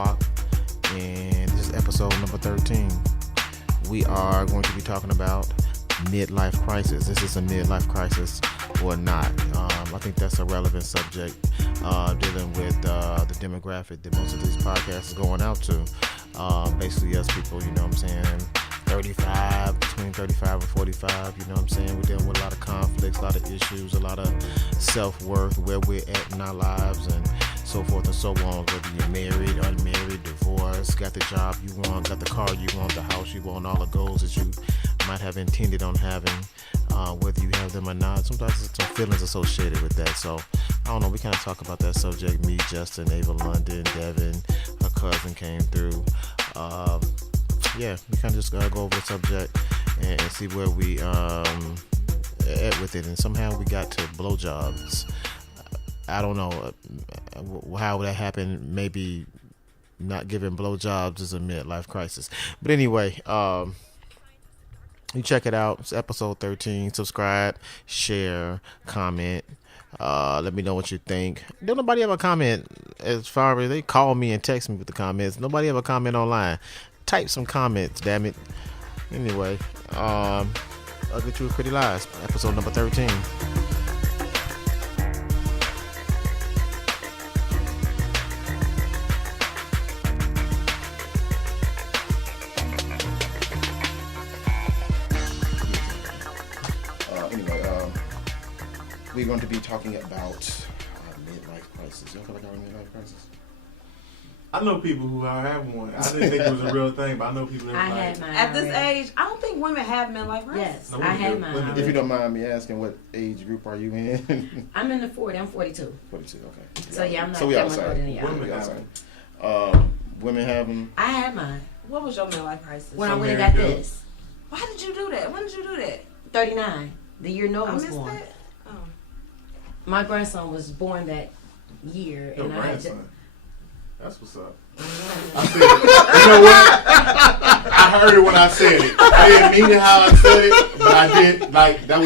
o'clock, and this is episode number 13. We are going to be talking about midlife crisis. This is a midlife crisis or not. I think that's a relevant subject dealing with the demographic that most of these podcasts are going out to. Basically us people, you know what I'm saying, 35, between 35 and 45, you know what I'm saying? We're dealing with a lot of conflicts, a lot of issues, a lot of self-worth, where we're at in our lives, and so forth and so on, whether you're married, unmarried, divorced, got the job you want, got the car you want, the house you want, all the goals that you might have intended on having, whether you have them or not. Sometimes there's some feelings associated with that. So, I don't know, we kind of talk about that subject. Me, Justin, Ava, London, Devin, her cousin came through. Yeah, we kind of just go over the subject and see where we at with it. And somehow we got to blowjobs. I don't know how that happened. Maybe not giving blowjobs is a midlife crisis. But anyway, you check it out. It's episode 13. Subscribe, share, comment. Let me know what you think. Don't nobody ever comment as far as they call me and text me with the comments. Nobody ever comment online. Type some comments, damn it. Anyway, I'll get you a Pretty Lies, episode number 13. We're going to be talking about midlife crisis. You don't feel like having a midlife crisis? I know people who are having one. I didn't think it was a real thing, but I know people that had mine at this already. age, I don't think women have midlife crisis. Yes, No, I had do. mine. If you don't mind me asking, what age group are you in? I'm in the 40. I'm 42. 42, okay. So yeah, I'm not So we that much outside. older than you. Women We have outside. them. Women have them. I had mine What was your midlife crisis? when I Some went and married got do. this. Why did you do that? When did you do that? 39, the year Noah I was missed born. that. Oh. My grandson was born that year, Your and I had to. grandson. That's what's up. I said it. You know what? I heard it when I said it. I didn't mean it how I said it, but I did. Like that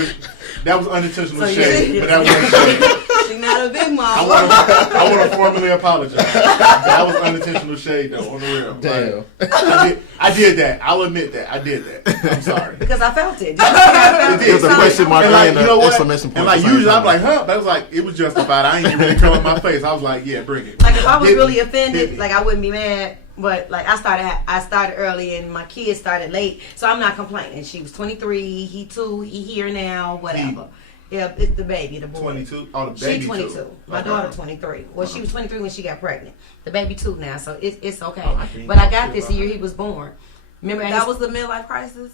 was unintentional So you shade, did. but that wasn't shade. She's not a big mom. I want to formally apologize. That was unintentional shade, though, on the real. Damn. Like, I did that. I'll admit that. I did that. I'm sorry. Because I felt it. Did you see I felt It it? did. There's a question mark And like, and you know an what? exclamation point. And like at the same usually I'm time. like, huh? That was like, it was justified. I ain't even really cover my face. I was like, yeah, bring it. Like if I was Hit me. really Hit offended, me. like I wouldn't be mad. But like I started early, and my kids started late, so I'm not complaining. She was 23, he 2, he here now, whatever. Yeah, it's the baby, the boy. 22. Oh, the baby She 22. too. My Okay. daughter 23. Well, she was 23 when she got pregnant. The baby 2 now, so it's okay. Oh, I can't But I even got shit this about year her. he was born. Remember That was the midlife crisis.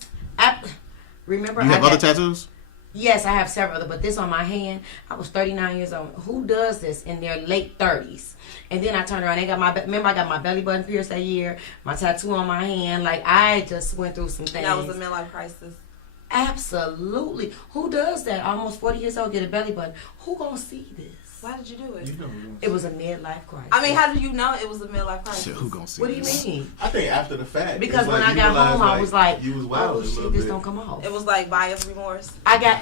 remember You have I other got, tattoos? Yes, I have several other, but this on my hand. I was 39 years old. Who does this in their late 30s? And then I turned around. I got my belly button pierced that year. My tattoo on my hand. Like I just went through some things. That was the midlife crisis. Absolutely. Who does that? Almost 40 years old, get a belly button. Who gonna see this? Why did you do it? You know, It was a midlife crisis. I mean, how did you know it was a midlife crisis? Shit, who gonna see What do you this? mean? I think after the fact. Because it's when like I you got realize, home, I was like, you was wild oh a little shit, this bit. don't come off. It was like buyer's remorse. I got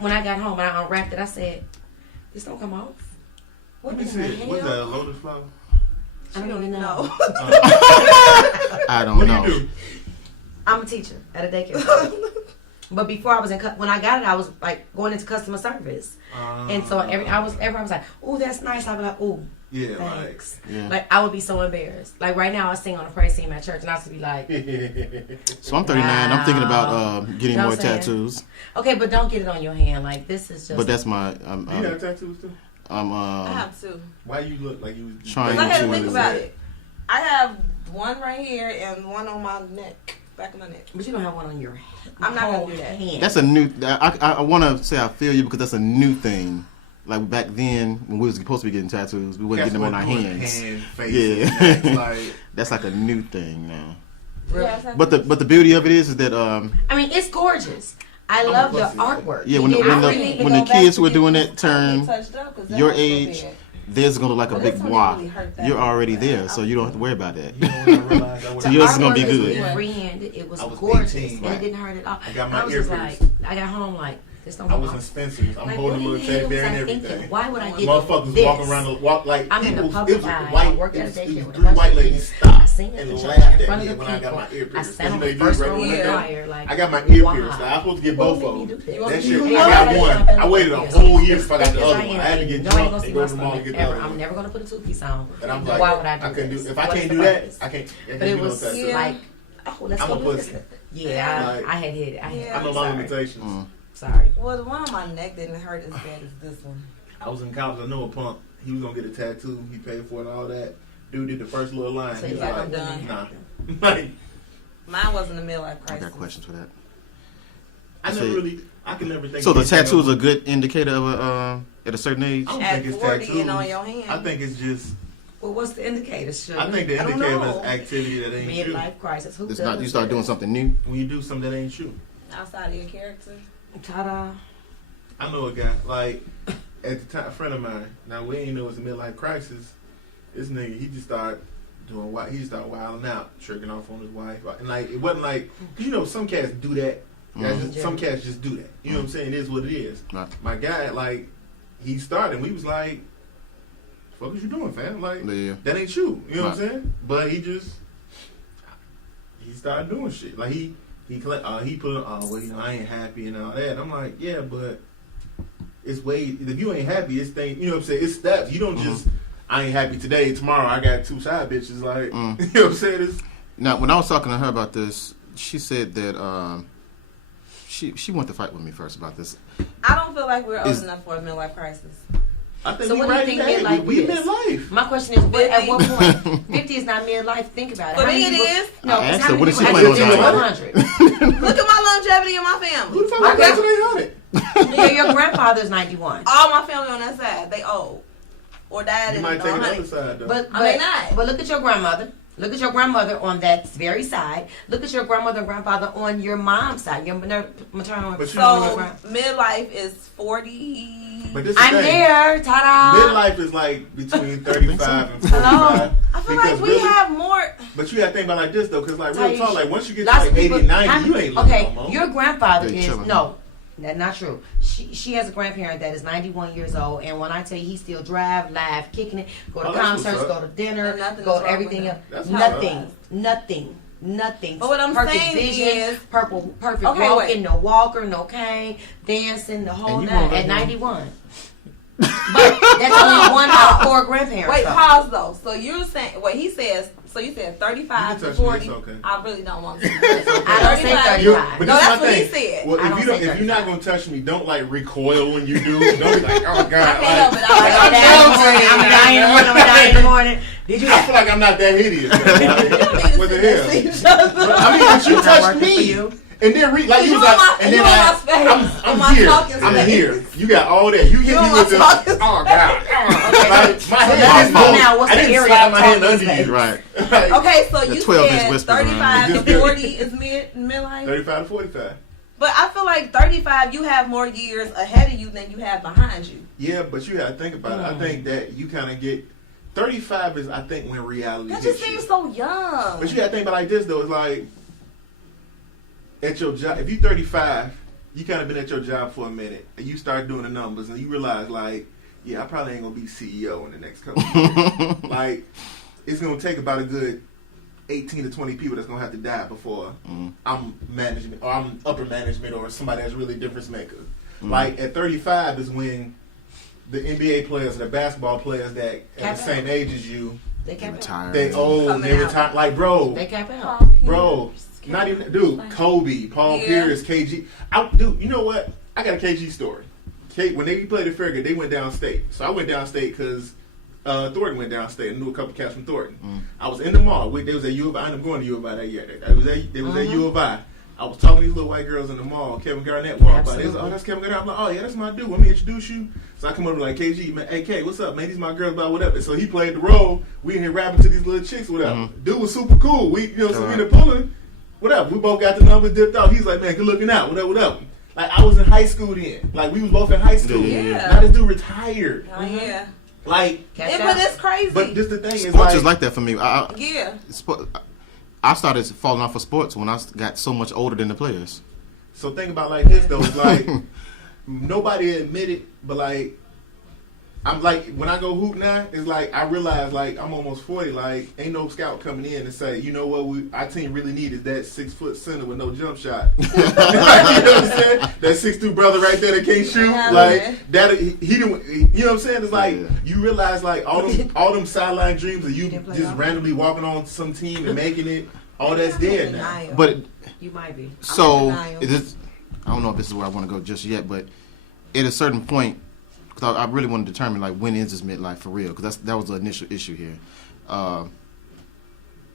when I got home and I unwrapped it, I said, this don't come off. What Let me in see the it. hell? What's that, a lotus flower? I don't even know. I don't What know. do you do? I'm a teacher at a daycare center. But before I was when I got it, I was like going into customer service, and so everyone was like, "Oh, that's nice." I'd be like, "Oh, Yeah, thanks." Yeah. Like I would be so embarrassed. Like right now, I sing on the praise team at church, and I used to be like, So I'm 39. I'm thinking about getting You know more what I'm saying? tattoos. "Okay, but don't get it on your hand. Like this is just." But that's my. You have tattoos too? I'm I have two. Why you look like you was Trying Cause I had to to think is about it? it. I have one right here and one on my neck, back of my neck. But you don't have one on your hand. I'm not gonna whole do that. hand. That's a new. I want to say I feel you because that's a new thing. Like back then when we was supposed to be getting tattoos, we wasn't getting them on our hands. Hand, face, Yeah. neck, like, That's like a new thing now. Really? Yeah, But the beauty of it is that I mean, it's gorgeous. I love the artwork. yeah, You when did when really the when the go back kids to were get doing this that turn touched up, 'cause that your was so age, bad. theirs is gonna look like a But big this one block. didn't really hurt that You're much, already but there, I so you don't have to worry about that. you know when I realized I was So yours is gonna be Artwork good. was freehanded. It was I was gorgeous, 18, and right? it didn't hurt at all. I got my was ear just pierced. like, I got home like, This don't I go was off. in Spencer's. I'm Like, holding a what little the hell teddy bear was and I everything. thinking? Why would I get Motherfuckers this? walking around the walk like I'm in the people- public it was eye. I white. work at a It was daycare with a three bunch white of ladies kids. stopped I seen it and in laughed front at of me the when I got people. my ear I pierced. stand on You know, the you first right row when of you the got- choir. Like, I got my ear why? pierced. I was supposed to get What both made of me them. do that? That shit, You I know got that? one. I waited a whole year before I got the other one. I had to get No, I ain't drunk gonna see and go my to the mall and stomach get the ever. other I'm one. never gonna put a two-piece on. And I'm Why like, would I do couldn't this? do. If I What can't is do the that, purpose? I can't. But it was Yeah. like, oh, let's I'm go a do pussy. this. Yeah, Like, I had hit it. I know my sorry. limitations. Sorry. Well, the one on my neck didn't hurt as bad as this one. I was in college. I know a punk. He was gonna get a tattoo. He paid for it and all that. Dude did the first little line. So He you was got like, them nah. done. Like, Mine wasn't a midlife I crisis. got questions for that. I So- never really. I can never think. So the anything tattoo is of- a good indicator of a at a certain age. I don't At think it's 40 tattoos. and on your hand. I think it's just. Well, what's the indicator? Sugar? I think the I don't indicator know. is activity that ain't you. Midlife crisis. Who It's does not. You start doing something new. When you do something that ain't you. Outside of your character. Ta-da. I know a guy like at the time, a friend of mine. Now we ain't know it's a midlife crisis. This nigga, he just started doing he just started wilding out, tricking off on his wife, and like it wasn't like, cause you know some cats do that. Some cats just do that. You know what I'm saying? It is what it is. Right. My guy, like, he started, and we was like, "What was you doing, fam? Like, Yeah. that ain't you." You know what I'm Right. saying? But he started doing shit. Like he put, well, you know, I ain't happy and all that. And I'm like, yeah, but it's way. If you ain't happy, it's thing. You know what I'm saying? It's steps. You don't just. I ain't happy today. Tomorrow I got two side bitches. Like, you know what I'm saying? It's, Now, when I was talking to her about this, she said that she wanted to fight with me first about this. I don't feel like we're old Is- enough for a midlife crisis. I think So we what do you right think in midlife we is? midlife. My question is, at what point? 50 is not midlife. Think about it. For How me many it people- is. No, I asked how her, what many is she people planning actually on live doing? to 100? Look at my longevity in my Who family. the fuck was Okay. that 800? Yeah, your grandfather's 91. All my family on that side, they old. Or died You in might the take the 100s. other side though. But I may not. But look at your grandmother. Look at your grandmother on that very side. Look at your grandmother and grandfather on your mom's side. Your maternal. But you So know midlife is 40. But this is the I'm thing. there. Ta-da. Midlife is like between 35 and 45. Hello? I feel Because like we really- have more. But you gotta think about it like this though, because like real talk, like once you get to Lots like of 80 people- and 90, you ain't living okay, no more. your grandfather They is chilling. no. That's not true. She has a grandparent that is 91 years old, and when I tell you he still drive, laugh, kicking it, go to Oh, that's what's concerts, up. go to dinner, And nothing go is to wrong everything with else. That's Nothing. But what I'm perfect saying vision, is- perfect Okay, walking, wait. no walker, no cane, dancing the whole And you night want at that 91. But that's only one out of four grandparents. Wait, though. pause though. So you're saying, wait, he says, so you said 35 You to can touch me, 40. it's okay. I really don't want to. I don't say 35. You, No, but No, this is that's my what he thing. said. Well, I don't if say you're not 35. gonna touch me, don't like recoil when you do. Don't be like, oh god, I can't help it. like, I'm dying in the morning. I'm dying in the morning. Did you I feel like I'm not that hideous. You don't need to What the sit there hell? and see each other. I mean, but you It's not touched working for me, you. and then like you You was on like, my- and you then on my space. On I'm my here. talking I'm space. here. You got all that. You hit You me on with my the. talking Oh god. Like, my hand let's is know moved. now what's I the didn't area slap of my hand talking under space? you. Right. Like, Okay, so The you 12 inch said whispers around 35 to 40 is midlife. 35 to 45. But I feel like 35, you have more years ahead of you than you have behind you. Yeah, but you gotta think about it. I think that you kind of get 35 is I think when reality That hits just you. seems so young. But you gotta think about it like this though. It's like at your job. If you're 35, you kind of been at your job for a minute, and you start doing the numbers, and you realize like, yeah, I probably ain't gonna be CEO in the next couple of years. Like, it's gonna take about a good 18 to 20 people that's gonna have to die before I'm management or I'm upper management or somebody that's really difference maker. Like at 35 is when the NBA players, the basketball players that at Cap the out. same age as you, They cap out. Retired. they old, Coming they out. retire. Like bro, They cap out. bro, not even dude. Kobe, Paul Yeah. Pierce, KG. Dude, you know what? I got a KG story. When they played at Farragut, they went downstate. So I went downstate because Thornton went downstate. I knew a couple cats from Thornton. I was in the mall. They was at U of I. I ended up going to U of I that year. They was at U of I. I was talking to these little white girls in the mall. Kevin Garnett walked by. They was like, oh, that's Kevin Garnett. I'm like, oh, yeah, that's my dude. Let me introduce you. So I come over like, KG, man, hey, K, what's up, man? These my girls, blah, whatever. So he played the role. We in here rapping to these little chicks, whatever. Dude was super cool. We, so we in the pulling, whatever. We both got the number, dipped out. He's like, man, good looking out, whatever. Like, I was in high school then. Like, we was both in high school. Yeah. Now this dude retired. Oh, yeah. Like, Cap But out. it's crazy. but just the thing is, Sports like, is like that for me. yeah. I started falling off of sports when I got so much older than the players. so think about like this, though. It's like, nobody admit it, but like, I'm like, when I go hoop now, it's like I realize like I'm almost 40. Like, ain't no scout coming in and say, you know what, our team really needed that 6 foot center with no jump shot. You know what I'm saying? That 6'2" brother right there that can't shoot. Yeah, like man. that, he didn't. You know what I'm saying? It's like you realize like all them sideline dreams of you just randomly walking on some team and making it. All that's dead now. But You might be. so denial. is this, I don't know if this is where I want to go just yet, but at a certain point, because I really want to determine like when is this midlife for real? Because that was the initial issue here.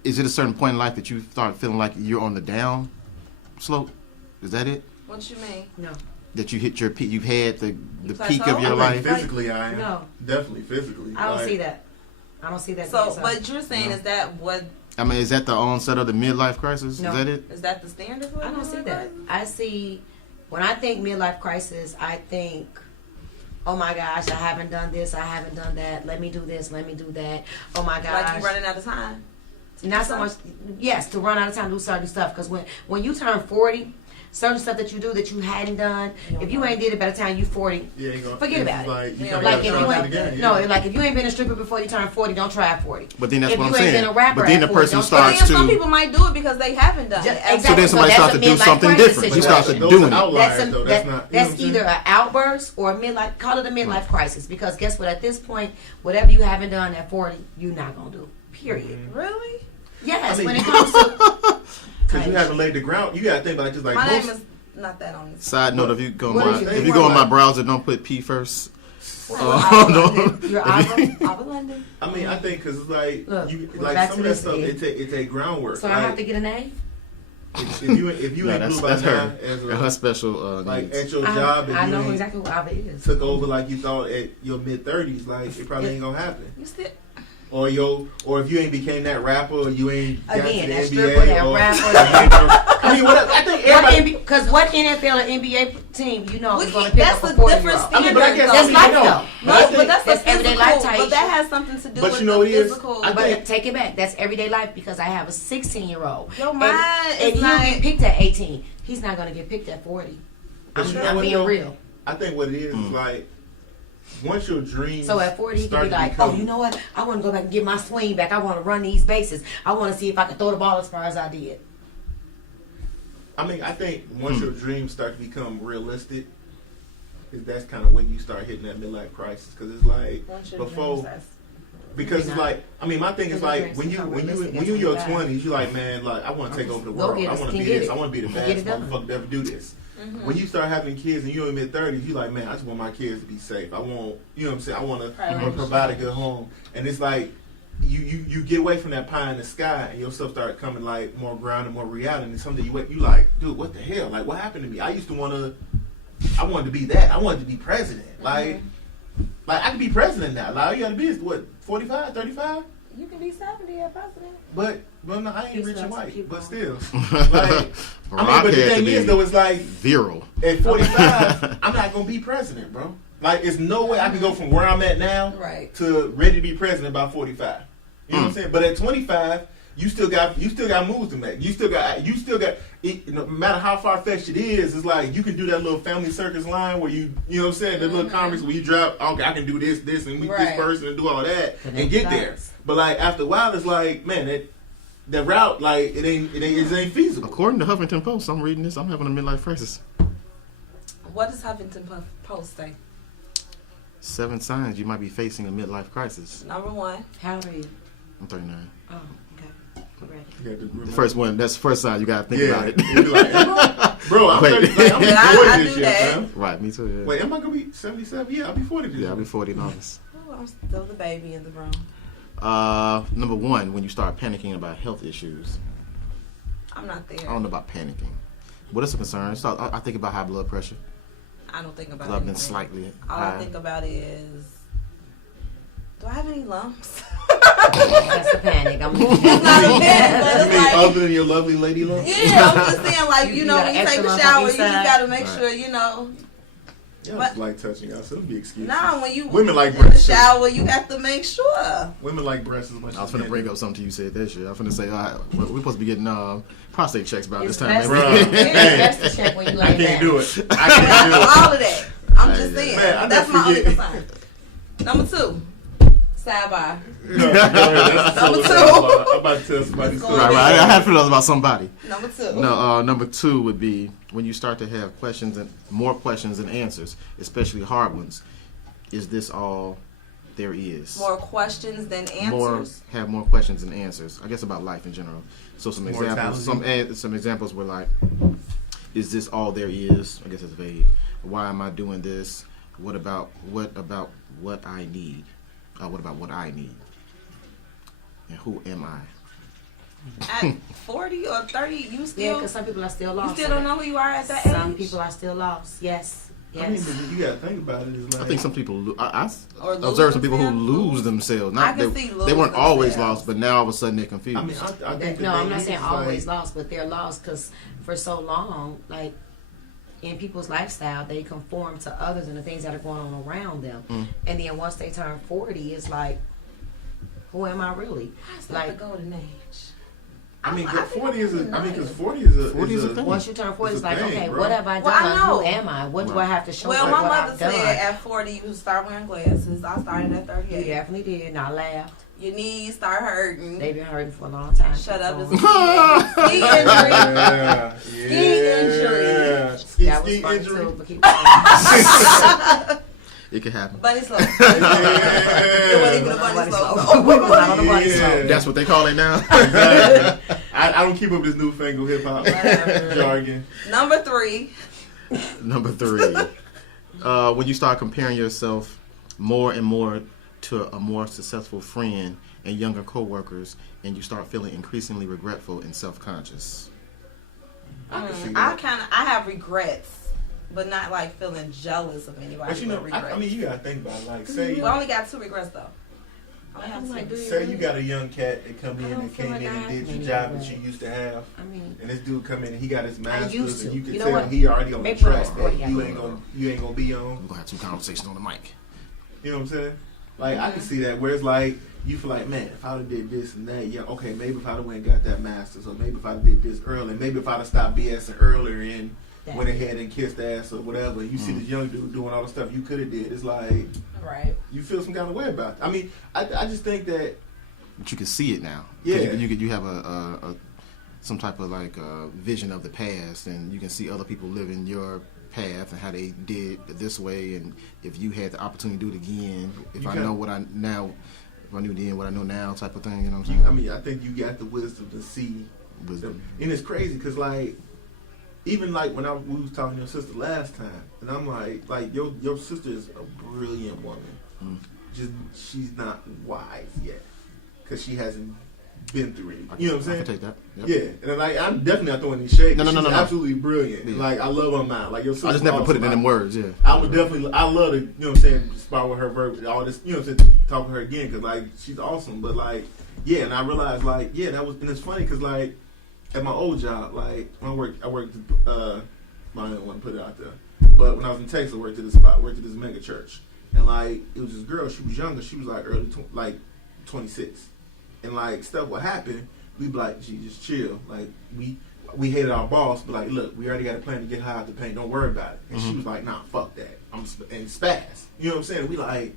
Is it a certain point in life that you start feeling like you're on the down slope? Is that it? What you mean? No. That you hit your peak? You've had the peak plateau? of your I think life. physically, I am. No. Definitely physically. I don't Like, see that. I don't see that. So, but you're saying No. is that what? I mean, is that the onset of the midlife crisis? No. Is that it? Is that the standard for it? I don't see that. I see, when I think midlife crisis, I think, oh my gosh, I haven't done this, I haven't done that. Let me do this, let me do that. Oh my gosh. Like you running out of time. Not so much, yes, to run out of time to do certain stuff. Because when you turn 40, certain stuff that you do that you hadn't done, if you ain't did it by the time you 40, you ain't gonna, forget it's about it. like, you Yeah, kinda like gotta if try you it ain't, again, no, yeah. like if you ain't been a stripper before you turn 40, don't try 40. But then that's If what I'm you ain't saying. been a rapper But then the at 40, person don't starts But then to. some people might do it because they haven't done Just- it. exactly. So then somebody that's starts a to do midlife something crisis different. You situation. start to Those doing are it. outliers, That's, though. that- That's not. You know that's what I'm either saying? an outburst or a midlife. Call it a midlife crisis, because guess what? At this point, whatever you haven't done at 40, you're not gonna do. Period. Really? Yes, I mean- when it comes to Because you haven't laid the ground. You gotta think about it just like My most. name is not that on this. Side note: if you go on What my is your if name? you go on my Like- browser, don't put P first. You're Ava. Ava London. I mean, I think because it's like Look, you we're like back some to of that this stuff. again. It take groundwork. So like, I have to get a name. if you No, ain't that's blue by now, her. as Her a, special like needs. at your job, if I you know ain't exactly who Ava is. took over like you thought at your mid-30s, like it probably ain't gonna happen. You still? Or if you ain't became that rapper, or you ain't got Again, to that the stripper, NBA, that or rapper. I mean, whatever. I think everybody. Because what NFL and NBA team, you know, We is going to can't- pick that's up a a 40-year-old. different I standard. mean, but I guess That's I mean, life, no. though. But I No, think- but that's that's the everyday physical. life, But Taisha. that has something to do But with you know the it is. physical. I But think- take it back. That's everyday life, because I have a 16-year-old. Yo, mine and is he'll not- get picked at 18. He's not going to get picked at 40. But you know I'm what, being though? real. I think what it is like once your dreams. So at 40, he could start be to like, become- oh, you know what? I want to go back and get my swing back. I want to run these bases. I want to see if I can throw the ball as far as I did. I mean, I think once your dreams start to become realistic, that's kind of when you start hitting that midlife crisis. Because it's like before, because it's like, I mean, my thing is like when you in your 20s, you like, man, like I want to take over the Go world. get I us. want to Can be get this. it. I want to be the Get best it done. motherfucker to ever do this. When you start having kids and you're in mid-30s, you like, man, I just want my kids to be safe. I want, you know what I'm saying? I want to provide a good home. And it's like you get away from that pie in the sky and your stuff start coming like more grounded, more reality. And someday you like, dude, what the hell? Like, what happened to me? I used to I wanted to be that. I wanted to be president. Like I could be president now. Like all you got to be is what, 45, 35? You can be 70 at president. But well, no, I ain't Keep rich and going, white. keep But going. still, like, I mean, but the thing is though, it's like viral. at 45, I'm not gonna be president, bro. Like, it's no way I can go from where I'm at now Right. to ready to be president by 45. You know what I'm saying? But at 25, you still got moves to make. You still got. It, no matter how far fetched it is, it's like you can do that little family circus line where you know what I'm saying, the little comics where you drop. Okay, I can do this, and meet this Right. person and do all that And and then get there. balance. But like after a while, it's like, man, that route, like it ain't feasible. According to Huffington Post, I'm reading this. I'm having a midlife crisis. What does Huffington Post say? 7 signs you might be facing a midlife crisis. Number 1. How old are you? I'm 39. Oh, okay. I'm ready. You have to remember. The first one. That's the first sign you gotta think about it. You'll be like, bro, I'm Wait. 30, like, I'm Yeah, 40 I this do year, that. fam. Right, me too. Yeah. Wait, am I gonna be 77? Yeah, I'll be 40 this year. Yeah, I'll be 40 in August. Oh, I'm still the baby in the room. Number 1, when you start panicking about health issues. I'm not there. I don't know about panicking. But it's a concern. So I think about high blood pressure. I don't think about Because I've been anything. slightly All high. I think about is, do I have any lumps? That's a panic. I'm It's not a panic, but You it's mean like, other than your lovely lady lump? yeah, I'm just saying, like, You you know, got when you extra take a lump shower, on you each just side? got to make Right. sure, you know. Yeah, But- it's like touching y'all, so don't be excuses. Nah, when you Women like in the breasts, too. shower, you have to make sure. Women like breasts as much I was as finna bring up something you said that shit. I was finna say, we're supposed to be getting prostate checks about It's this time. best, Bruh. it's best to check when you I like can't that. do it. I can't do it. All of that. I'm just saying. Man, I That's never my only forget. concern. Number 2, side by. No, that's Number so two. I'm about to tell somebody Let's go story. Right. I had to feel about somebody. Number 2. No, number 2 would be when you start to have more questions and answers, especially hard ones. Is this all there is? More questions than answers. Have more questions than answers. I guess about life in general. So some examples. Mortality. Some examples were like, is this all there is? I guess it's vague. Why am I doing this? What about what I need? What about what I need? And who am I? At 40 or 30, you Yeah, still because some people are still you lost. still don't know who you are at that age. Some people are still lost. Yes. I mean, Yes. but you gotta think about it. It's like, I think some people. I Or lose observe some people who themselves. lose themselves. I Not can they, see they weren't lose always themselves. lost, but now all of a sudden they're confused. I mean, I think No, the I'm thing not is, saying it's always like, lost, but they're lost because for so long, like in people's lifestyle, they conform to others and the things that are going on around them. And then once they turn 40, it's like, who am I really? That's like Like the golden age. I mean, I because think 40 is a. I'm I mean, because nice. 40 is a. 40 is a thing. once you turn 40, It's it's a like, thing, okay, bro. what have I done? Well, I know. Who am I? What do I have to show? Well, for my what mother I've said done? at 40 you start wearing glasses. I started at You 38. definitely did, and I laughed. Your knees start hurting. They've been hurting for a long time. Shut up. So, It's a ski injury. Yeah, injury. Ski that was ski fun injury. too, but keep going. It could happen. Bunny slope. It wasn't even a bunny slope. We was out on the bunny Yeah. slope. That's what they call it now. Exactly. I don't keep up this newfangled hip hop Whatever. jargon. Number 3. Number 3, when you start comparing yourself more and more to a more successful friend and younger coworkers, and you start feeling increasingly regretful and self-conscious. I can see I that. have regrets, but not like feeling jealous of anybody. But you know, regrets. I mean, you gotta think about it. Like, say, we only got 2 regrets though. I only have I'm 2. like, do you say really? you got a young cat that come in I don't and feel came like in I and have did your many job that regrets. you used to have. I mean, And this dude come in and he got his used masters, to. and you can You know tell what? he already on Maybe the track when I was that 40, you I ain't don't gonna be on. We're gonna have some conversation on the mic. You know what I'm saying? Like I can see that where it's like you feel like, man, if I'd have did this and that, yeah, okay, maybe if I'd have went and got that masters, or maybe if I'd have did this early, maybe if I'd have stopped BSing earlier and went ahead and kissed ass or whatever. You see this young dude doing all the stuff you could have did. It's like Right. you feel some kind of way about it. I mean, I just think that But you can see it now. 'Cause Yeah. You have a some type of like vision of the past, and you can see other people living your path and how they did it this way. And if you had the opportunity to do it again, if You I can- know what I now, if I knew then what I know now, type of thing. You know what I'm saying? I mean, I think you got the wisdom to see. Wisdom. And it's crazy because like even like when we was talking to your sister last time, and I'm like your sister is a brilliant woman. Just she's not wise yet because she hasn't been through it. You know what I'm saying? I can take that. Yep. Yeah, and like I'm definitely not throwing any shade. No, She's no. absolutely brilliant. Yeah. Like I love her mind. Like your sister. I just never put it in them words. Yeah. I would definitely. I love to. You know what I'm saying? Spar with her, verb, all this. You know what I'm saying? Talk to her again because like she's awesome. But like yeah, and I realized like yeah, that was and it's funny because like at my old job, like when I worked. I didn't want to put it out there, but when I was in Texas, I worked at this spot, worked at this mega church, and like it was this girl. She was younger. She was like like 26, and like stuff would happen. We'd be like, "Gee, just chill." Like we hated our boss, but like, look, we already got a plan to get her out the paint. Don't worry about it. And she was like, "Nah, fuck that. I'm and spaz." You know what I'm saying? We like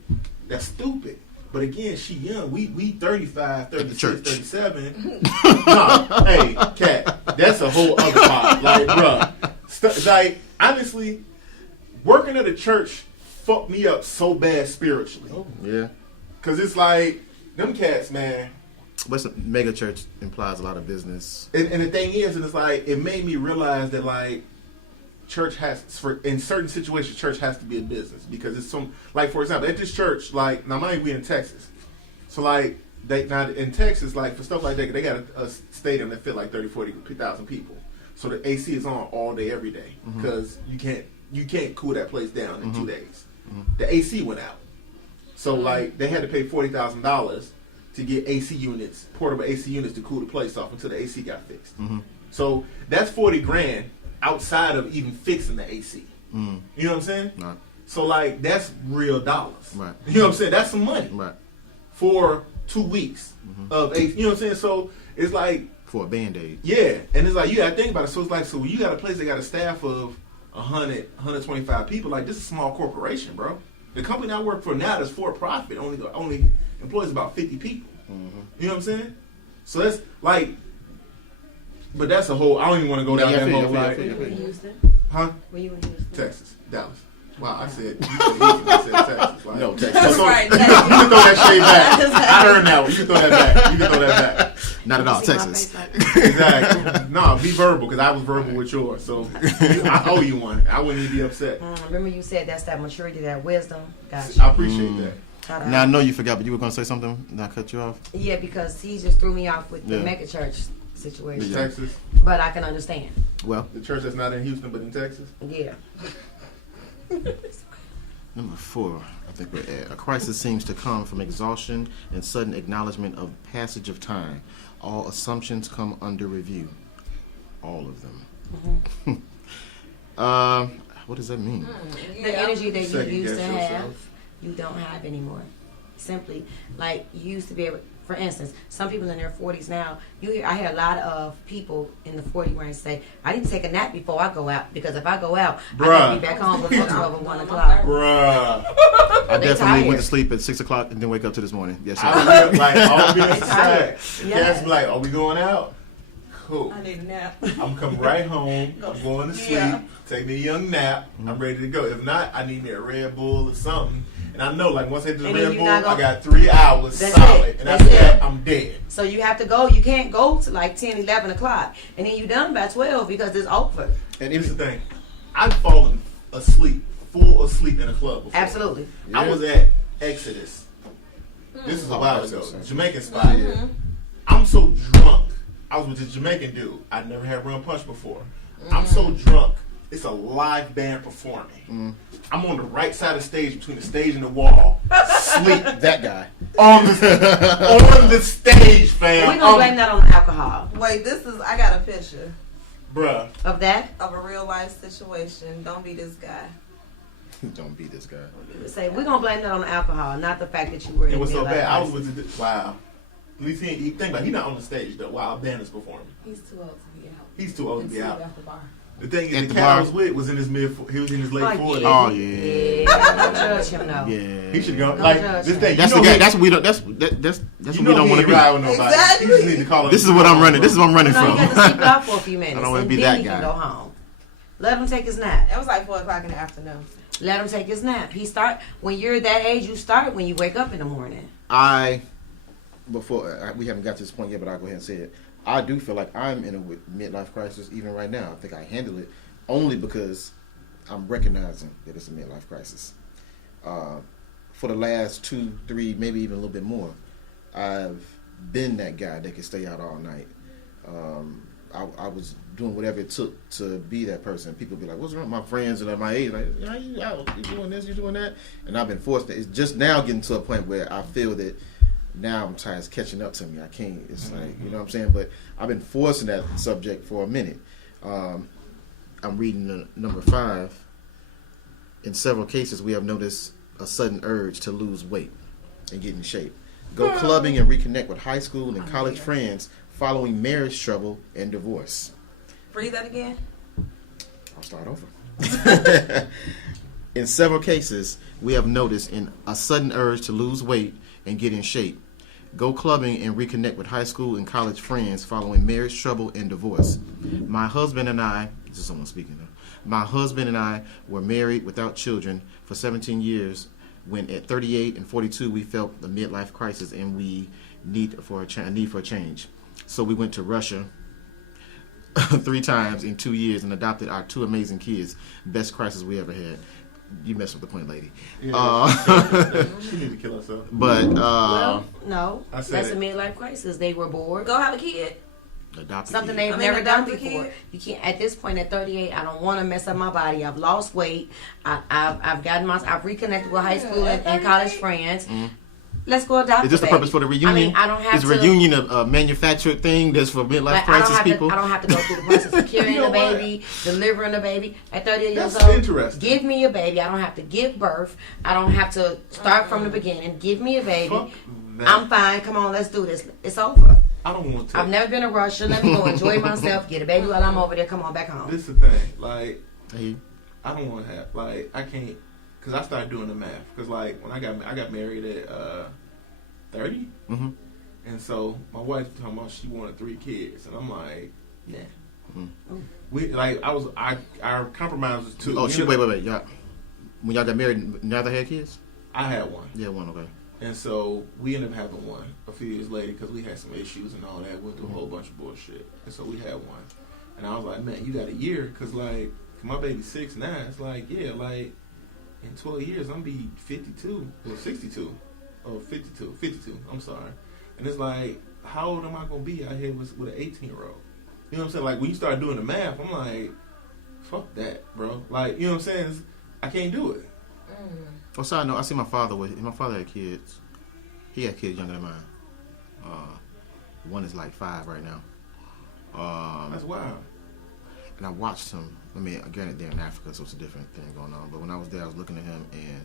that's stupid. But again, she young. We 35, 36, church. 37. Nah, hey, cat, that's a whole other part. Like, bruh. Like, honestly, working at a church fucked me up so bad spiritually. Yeah. Because it's like, them cats, man. But mega church implies a lot of business. And the thing is, and it's like, it made me realize that, like, church has, in certain situations, church has to be a business. Because it's some, like, for example, at this church, like, now mind you, we in Texas. So, like, now in Texas, like, for stuff like that, they got a stadium that fit like 30, 40,000 people. So the AC is on all day, every day. Because you can't cool that place down in 2 days. The AC went out. So, like, they had to pay $40,000 to get AC units, portable AC units to cool the place off until the AC got fixed. So that's $40,000 outside of even fixing the AC. You know what I'm saying? Right. So like that's real dollars. Right. You know what I'm saying? That's some money Right. for 2 weeks of AC. You know what I'm saying? So it's like For a Band-Aid. yeah, and it's like you gotta think about it. So it's like so you got a place that got a staff of 100, 125 people. Like, this is a small corporation, bro. The company I work for now that's for profit only employs about 50 people. Mm-hmm. You know what I'm saying? So that's like, but that's a whole. I don't even want to go down that whole like, Were you in Houston? huh? Were you in Houston? Texas, Dallas. Wow, I said Texas. Like, No, Texas. That's so, right. You can throw that shade back. I heard that one. You can throw that back. You can throw that back. Not at all, You see my Texas. face like- Exactly. No, be verbal because I was verbal with yours. So I owe you one. I wouldn't even be upset. Remember you said that's that maturity, that wisdom. I Gotcha. appreciate that. Now I know you forgot, but you were going to say something, and I cut you off. Yeah, because he just threw me off with the Yeah. mega church situation. Texas, But I can understand. Well, the church that's not in Houston but in Texas. Yeah. number 4, I think we're at. A crisis seems to come from exhaustion and sudden acknowledgement of passage of time. All assumptions come under review. All of them. What does that mean? The energy that you Second used to guess have, yourself. you don't have anymore. Simply, like you used to be able. For instance, some people in their 40s now, I hear a lot of people in the 40 range say, "I need to take a nap before I go out because if I go out, I gotta be back home before 12 or 1 o'clock." Bruh. I They definitely tired. went to sleep at 6 o'clock and then wake up to this morning. Yes, sir. I would like all being They tired. aside. Yeah. Cats be like, "Are we going out?" Cool. I need a nap. I'm coming right home. I'm going to sleep. Yeah. Take me a young nap. I'm ready to go. If not, I need me a Red Bull or something. And I know, like, once I hit the And then Red you're Bull, not I gonna- got 3 hours That's solid. it. And That's after it. that, I'm dead. So you have to go. You can't go to like 10, 11 o'clock, and then you're done by 12 because it's over. And Here's the thing. I've fallen asleep, full asleep in a club before. Absolutely. I was at Exodus. This is a while ago. Exodus. Jamaican spot. I'm so drunk. I was with this Jamaican dude. I'd never had rum punch before. I'm so drunk. It's a live band performing. I'm on the right side of the stage, between the stage and the wall. Sleep that guy. on the stage, fam. We're gonna blame that on the alcohol. Wait, I got a picture Bruh. Of that, of a real life situation. Don't be this guy. Don't be this guy. say we're gonna blame that on the alcohol, not the fact that you were in It was so midlife bad. I was crisis. with the wow. At least he think about it, he's not on the stage though while a band is performing. He's too old to be out. He's too old to be out. At the bar. The thing is, At the the cat bar. I was with was in his he was in his late 40s. Oh, yeah. Don't judge him though. Yeah. He should go No like judge this him. thing. That's you the know guy. he- That's what we don't. That's you what we know don't he want ain't to be. ride with nobody. Exactly. He just need to call him. This is what I'm running. This is what I'm running No, you got to sleep from. it off for a few minutes, I don't wanna and be then that he can guy. go home. Let him take his nap. It was like 4 o'clock in the afternoon. Let him take his nap. When you're that age, you start when you wake up in the morning. We haven't got to this point yet, but I'll go ahead and say it. I do feel like I'm in a midlife crisis even right now. I think I handle it only because I'm recognizing that it's a midlife crisis. For the last 2, 3, maybe even a little bit more, I've been that guy that could stay out all night. I was doing whatever it took to be that person. People be like, "What's wrong?" My friends and at my age, like, you out? You doing this? You doing that? And I've been forced to. It's just now getting to a point where I feel that now I'm tired. It's catching up to me. I can't. It's like, you know what I'm saying. But I've been forcing that subject for a minute. I'm reading number 5. In several cases, we have noticed a sudden urge to lose weight and get in shape. Go clubbing and reconnect with high school and college friends following marriage trouble and divorce. Read that again. I'll start over. In several cases, we have noticed a sudden urge to lose weight and get in shape. Go clubbing and reconnect with high school and college friends following marriage trouble and divorce. My husband and I, this is someone speaking though. My husband and I were married without children for 17 years. When at 38 and 42, we felt the midlife crisis and we need for a change. So we went to Russia 3 times in 2 years and adopted our 2 amazing kids. Best crisis we ever had. You messed with the point, lady. Yeah, she need to kill herself. But Well, no, I said that's it. a midlife crisis. They were bored. Go have a kid. adopted Something kid. they've I mean, never done adopt a before. kid. You can't. At this point, at 38, I don't want to mess up my body. I've lost weight. I've reconnected with high school and college friends. Let's go adopt. Is this a the baby. purpose for the reunion? I mean, I don't have Is to. reunion a manufactured thing that's for midlife Like, crisis people? I don't have to go through the process of carrying You know a what? baby, delivering a baby. At 38 years That's old, interesting. give me a baby. I don't have to give birth. I don't have to start from the beginning. Give me a baby. Fuck that. I'm fine. Come on, let's do this. It's over. I don't want to. I've never been to Russia. Let me go enjoy myself. Get a baby while I'm over there. Come on back home. This is the thing. Like, Hey, I don't want to have like I can't because I started doing the math because like when I got married at 30, Mm-hmm. and so my wife talking about she wanted 3 kids, and I'm like, nah. Mm-hmm. We like our compromise was 2. Oh shit! Wait. Y'all, when y'all got married, neither had kids. I had one. Yeah, one. Okay. And so we ended up having one a few years later because we had some issues and all that. Went through a whole bunch of bullshit. And so we had one. And I was like, man, you got a year because, like, my baby's 6 now. It's like, yeah, like, in 12 years, I'm be 52 or 62 or 52. I'm sorry. And it's like, how old am I going to be out here with an 18-year-old? You know what I'm saying? Like, when you start doing the math, I'm like, fuck that, bro. Like, you know what I'm saying? I can't do it. Well, side note, I see my father had kids. He had kids younger than mine. One is like 5 right now. That's wild. And I watched him. I mean, granted, they're in Africa, so it's a different thing going on. But when I was there, I was looking at him, and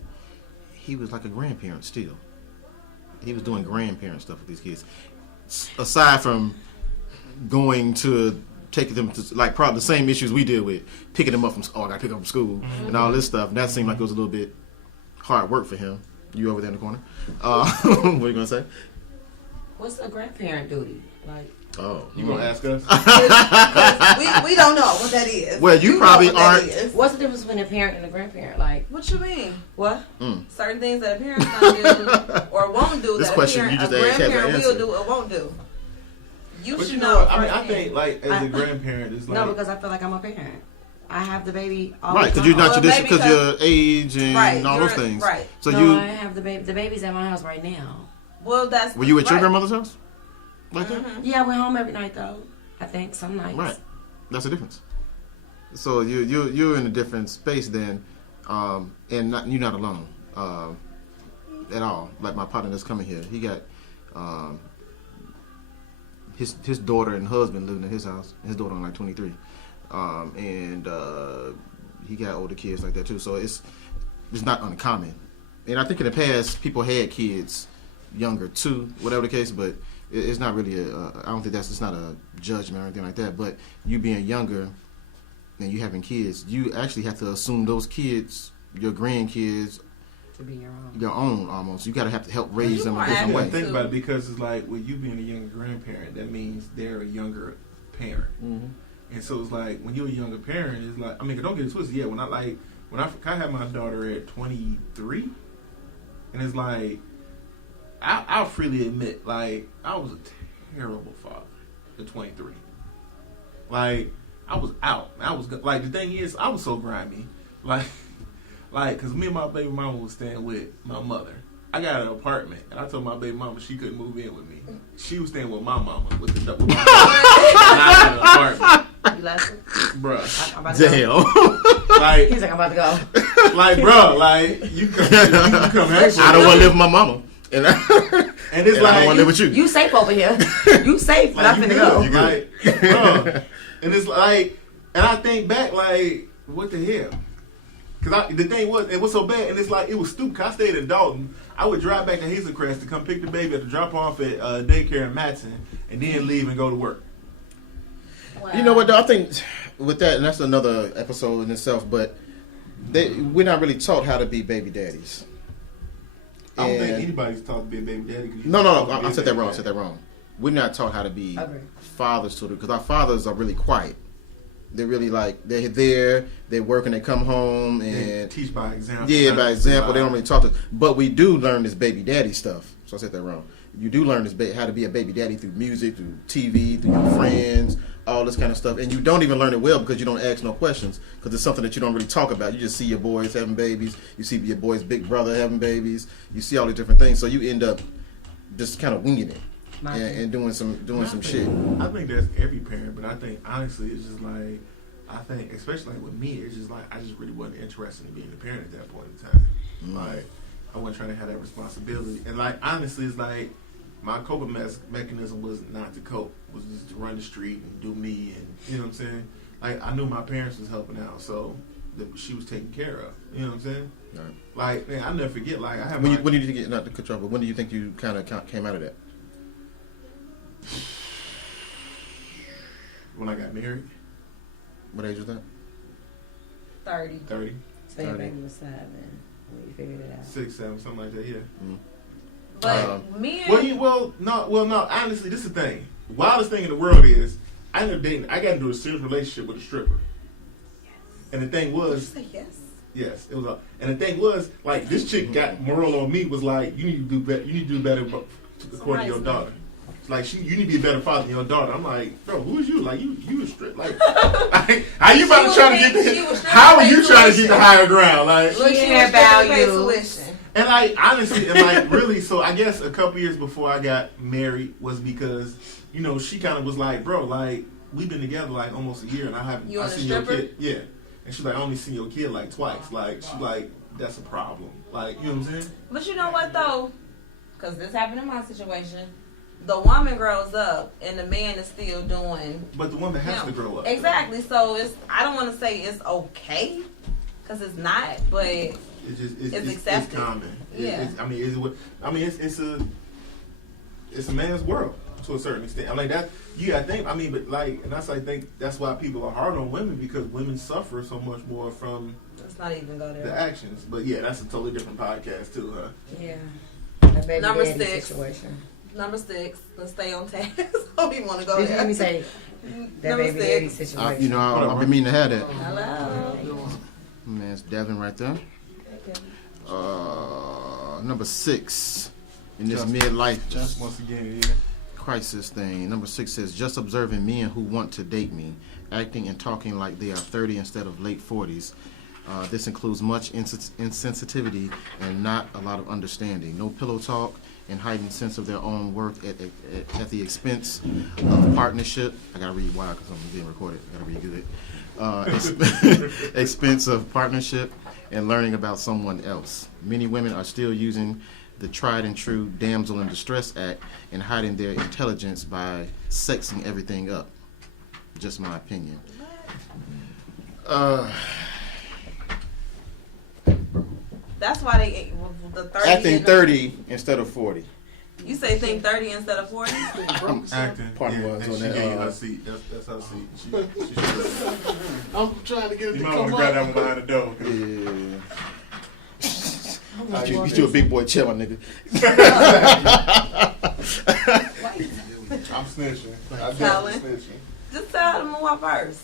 he was like a grandparent still. He was doing grandparent stuff with these kids. Aside from going to taking them to, like, probably the same issues we deal with, picking them up from, I got to pick up from school, and all this stuff. And that seemed like it was a little bit hard work for him. You over there in the corner. What are you going to say? What's a grandparent duty? Like, Oh, you gonna ask us? we don't know what that is. Well, you probably know what that aren't. is. what's the difference between a parent and a grandparent? Like, What you mean? what? Certain things that a parent don't do or won't do This that question a, you parent, just a asked has an grandparent answer. will do or won't do. You But should you know. know what? I mean, I firsthand. think like as a grandparent, it's like No, because I feel like I'm a parent. I have the baby all Right, the because time. you're not Well, traditional, maybe because your age and Right, all those you're- things. right. So No, I have the baby. The baby's at my house right now. Well, that's were you at your right. grandmother's house? Like that? Yeah, I went home every night though. I think some nights. Right. That's the difference. So you're in a different space then, and you're not alone at all. Like my partner that's coming here, he got his daughter and husband living in his house. His daughter only like 23, and he got older kids like that too. So it's not uncommon. And I think in the past people had kids younger too, whatever the case, but it's not really I don't think it's not a judgment or anything like that. But you being younger and you having kids, you actually have to assume those kids, your grandkids, To be your own almost. You gotta have to help raise you them a are different Yeah, way. think about it because it's like with you being a younger grandparent, that means they're a younger parent. Mm-hmm. And so it's like when you're a younger parent, it's like, I mean, don't get it twisted. Yeah, when I had my daughter at 23, and it's like I'll freely admit, like I was a terrible father at 23. Like I was out. I was like, the thing is, I was so grimy, like because me and my baby mama was staying with my mother. I got an apartment, and I told my baby mama she couldn't move in with me. She was staying with my mama with the double. And I had an apartment. You laughing? Bruh. I'm about to go. Damn. Like, He's like, I'm about to go. like, bro, like you come here. I don't want to live with my mama, and And it's I don't like want to live with you. You safe over here. You safe, but like, I'm you finna good. go. Like, bro. And it's like, and I think back, like, what the hell? Because the thing was, it was so bad, and it's like, it was stupid. 'Cause I stayed in Dalton. I would drive back to Hazelcrest to come pick the baby up to drop off at daycare in Matson, and then leave and go to work. You know what, though? I think with that, and that's another episode in itself, but we're not really taught how to be baby daddies. I don't And- think anybody's taught to be a baby daddy. 'Cause you No, taught to I be a said that baby wrong. I daddy. said that wrong. We're not taught how to be Agree. fathers to because our fathers are really quiet. They're really like they're there, they work and they come home They and teach by example. yeah, by example. They don't really talk to us. But we do learn this baby daddy stuff. So I said that wrong. You do learn this how to be a baby daddy through music, through TV, through your friends, all this kind of stuff. And you don't even learn it well because you don't ask no questions because it's something that you don't really talk about. You just see your boys having babies. You see your boy's big brother having babies. You see all these different things. So you end up just kind of winging it and doing some shit. I think that's every parent, but I think honestly, it's just like especially like with me, it's just like I just really wasn't interested in being a parent at that point in time. Like I wasn't trying to have that responsibility, and like honestly, it's like my coping mechanism was not to cope, was just to run the street and do me, and you know what I'm saying. Like I knew my parents was helping out, so she was taken care of. You know what I'm saying? Right. Like man, I never forget. Like I have When did you get not to cut you off, but when do you think you kind of came out of that? when I got married. What age was that? 30. 30, So your 30. baby was 7 when you figured it out. 6, 7, something like that. Yeah. But me and No. Honestly, this is the thing. Wildest thing in the world is I ended up dating. I got into a serious relationship with a stripper. And the thing Did you was, say yes? yes, it was. And the thing was, like, this chick got moral on me. Was like, you need to do better. You need to do better according to your daughter. It's like you need to be a better father than your daughter. I'm like, bro, who is you? Like you a strip. Like how you about to try to get? How are you trying to get the higher ground? Like Look, She she had was trying to pay value. tuition. and like honestly and like really. So I guess a couple years before I got married was because she kind of was like, bro, like we've been together like almost a year and I haven't. You I and a seen your stripper? kid. Yeah, and she's like, I only seen your kid like twice. Like she's like, that's a problem. Like you know what I'm saying? But you know what though? Because this happened in my situation. The woman grows up and the man is still doing. But the woman has to grow up. Exactly. So I don't want to say it's okay because it's not, but It's just it's accepted. It's common. Yeah. It's a man's world to a certain extent. I mean that you gotta think. I mean, but like, and that's I think that's why people are hard on women because women suffer so much more from let's not even go the there. actions. But yeah, that's a totally different podcast too, huh? Yeah. That baby Number daddy 6. situation. Number 6. Let's stay on task. Hope you want to go Did you there. hear me say that Number baby daddy 6. situation? I've been meaning to have that. Hello. Man, it's Devin right there. Number 6 in this midlife Just once again, yeah. crisis thing. Number 6 says, just observing men who want to date me, acting and talking like they are 30 instead of late 40s. This includes much insensitivity and not a lot of understanding. No pillow talk and heightened sense of their own worth at the expense of partnership. I gotta read why because I'm being recorded. I gotta read good. Expense of partnership and learning about someone else. Many women are still using the tried and true damsel in distress act and hiding their intelligence by sexing everything up. Just my opinion. That's why they the 30. Acting 30 instead of 40. You say think 30 instead of 40? Acting. Partner yeah, was and on she that, gave you her seat. That's her seat. She I'm trying to get it you to might want come to grab that up. one behind the door. Yeah. You a big boy chill, my nigga. I'm snitching. I'm Colin. definitely snitching. Just tell them what first.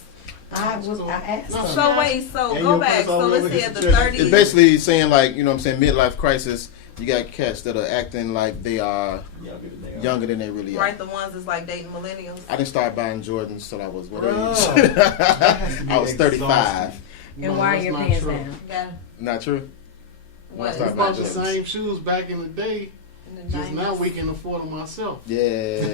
I asked them. So wait, so And go your back. friends all So let's over say the at the church. 30s. It's basically saying like, you know what I'm saying, midlife crisis. You got cats that are acting like they are younger than they really are. Right, the ones that's like dating millennials. I didn't start buying Jordans till I was what Bro. age? I was 35. And why are your That's not pants true. down? Yeah. Not true. What? Start I buying bought the Jordans. same shoes back in the day. In the Just now 90s. we can afford them myself. Yeah.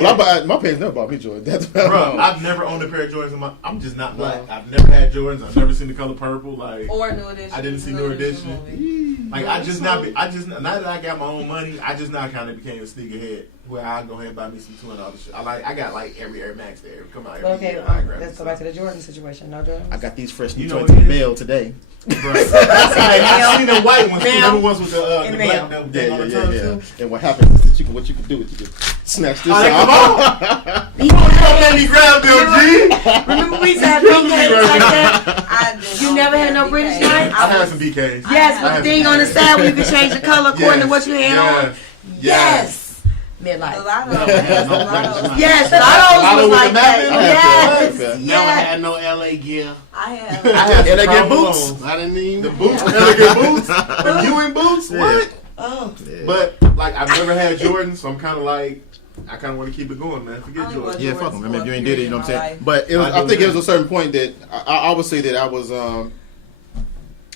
Well, my parents never bought me Jordans. That's Bro, I've never owned a pair of Jordans. I'm just not black. I've never had Jordans. I've never seen the color purple. Like, Or New Edition. I didn't see New Edition. movie. like now that I got my own money, I just now kind of became a sneakerhead. Where I go ahead and buy me some $200 shit. I got like every Air Max there. Come out every Okay, year. I grab let's it. go back to the Jordan situation. No Jordan. I got these fresh new You know joints what in the it is? mail today. Bro. I seen the white ones. Mail. The ones with the In black mail. thing on the tongue too. And what happens is that what you can do is you can snatch this Alright, off. come on. Don't let me grab them, G. Remember we used to have BKs like that? I did. You never had no British nights? I had some BKs. Yes, I with the had thing some on the BKs. side where you can change the color according to what you had on. Yes. Yes. A Midlife. lot of them. Yes, Lotto Lotto's with was the like map in that. it? Yes, Okay. Never yes. had no LA gear. I have. I had some Elegant Karl boots. Malones. I didn't even. The boots, elegant boots, the Ewing boots. Yeah. What? Oh. Yeah. But like I've never had Jordans, so I'm kind of like I kind of want to keep it going, man. Forget I only Jordans. want Yeah, Jordans fuck them. I mean, if for you a ain't did it, period you know what I'm in my saying. life. But it was, I I think do it was a certain point that I would say that I was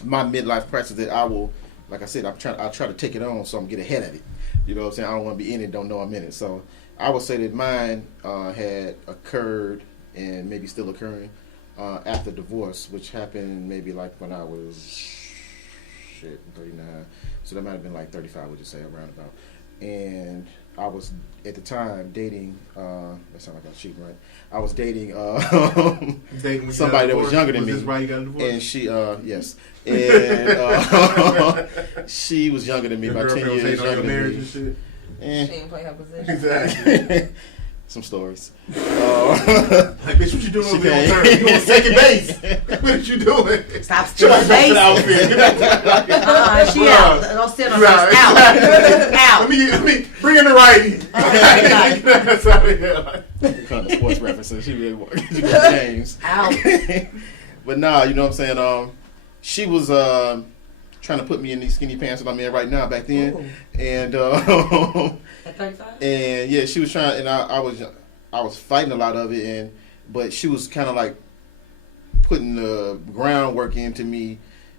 my midlife crisis that I will, like I said, I try to take it on so I'm get ahead of it. You know what I'm saying? I don't want to be in it, don't know I'm in it. So I would say that mine had occurred and maybe still occurring after divorce, which happened maybe like when I was 39. So that might have been like 35, would you say, around about. And I was at the time dating. That sounds like I was cheating, right? I was dating Dating when you somebody got that was divorced? younger than Was me. this why you got divorced? And she, yes, and she was younger than me, Your about 10 girlfriend was years hating on your younger marriage than and me. shit. Eh. She didn't play her position. Exactly. some stories. Like, bitch, what you doing She over there on can't. third? You on second base? What you doing? Stop She stealing like, go to the base. outfield. Get back to the outfield. She Bruh. out. Don't sit on Right. base. Out. Out. Let me bring in the righty. Right. That's out of here. Like, Kind of sports references. She really she got James. Out. But nah, you know what I'm saying? She was trying to put me in these skinny pants that I'm in right now back then. Ooh. And At 35? and yeah, she was trying, and I was fighting a lot of it, but she was kind of like putting the groundwork into me.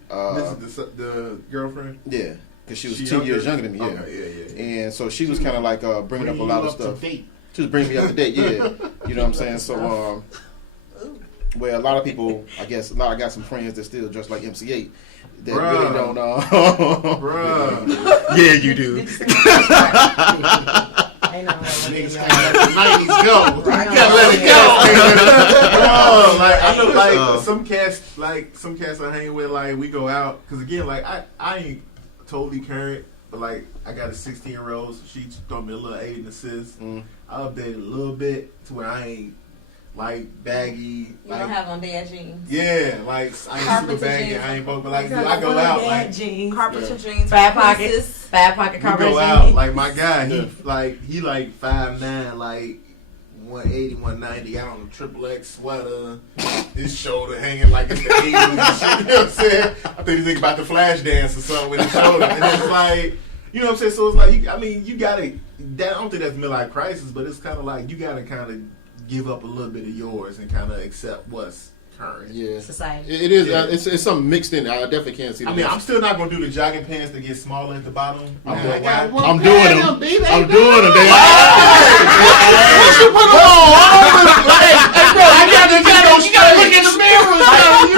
this is the girlfriend? Yeah, because she was She 10 years younger? younger than me. Yeah, Okay, yeah. and so she was kind of like bringing up a lot of stuff. To date. She was bringing me up to date. Yeah, you know what I'm saying. So where a lot of people, I got some friends that still dress like MC8 that Bruh. really don't. Bruh. Yeah, you do. I know. Niggas can't let the 90s go. You Right. gotta let it go. Bro, like I know, like Oh. some cats I hang with, like we go out, cause again, like I ain't totally current, but like I got a 16-year-old, so she throw me a little aid and assist. I updated a little bit to where I ain't like baggy. You Like, don't have on dad jeans. yeah, like I ain't Carpenter super baggy. jeans. I ain't broke, but like I go out, like jeans. Carpenter jeans. Fat pieces. pockets. Fat pocket we carpet go out. jeans. Like my guy, he like 5'9", like 180, 190, got on a triple X sweater, his shoulder hanging like it's the 80s and shit, you know what I'm saying? I think he's thinking about the flash dance or something with his shoulder. And it's like, you know what I'm saying? So it's like, you gotta, I don't think that's midlife crisis, but it's kind of like, you gotta kind of give up a little bit of yours and kind of accept what's current. Yeah, Society. it is. Yeah. It's something mixed in. I definitely can't see. I mean, I'm still not gonna do the jogging pants that get smaller at the bottom. I'm You know doing why? one I'm pair doing of them. baby. I'm doing them. They What you put on? Hey, bro, you gotta look in the mirror.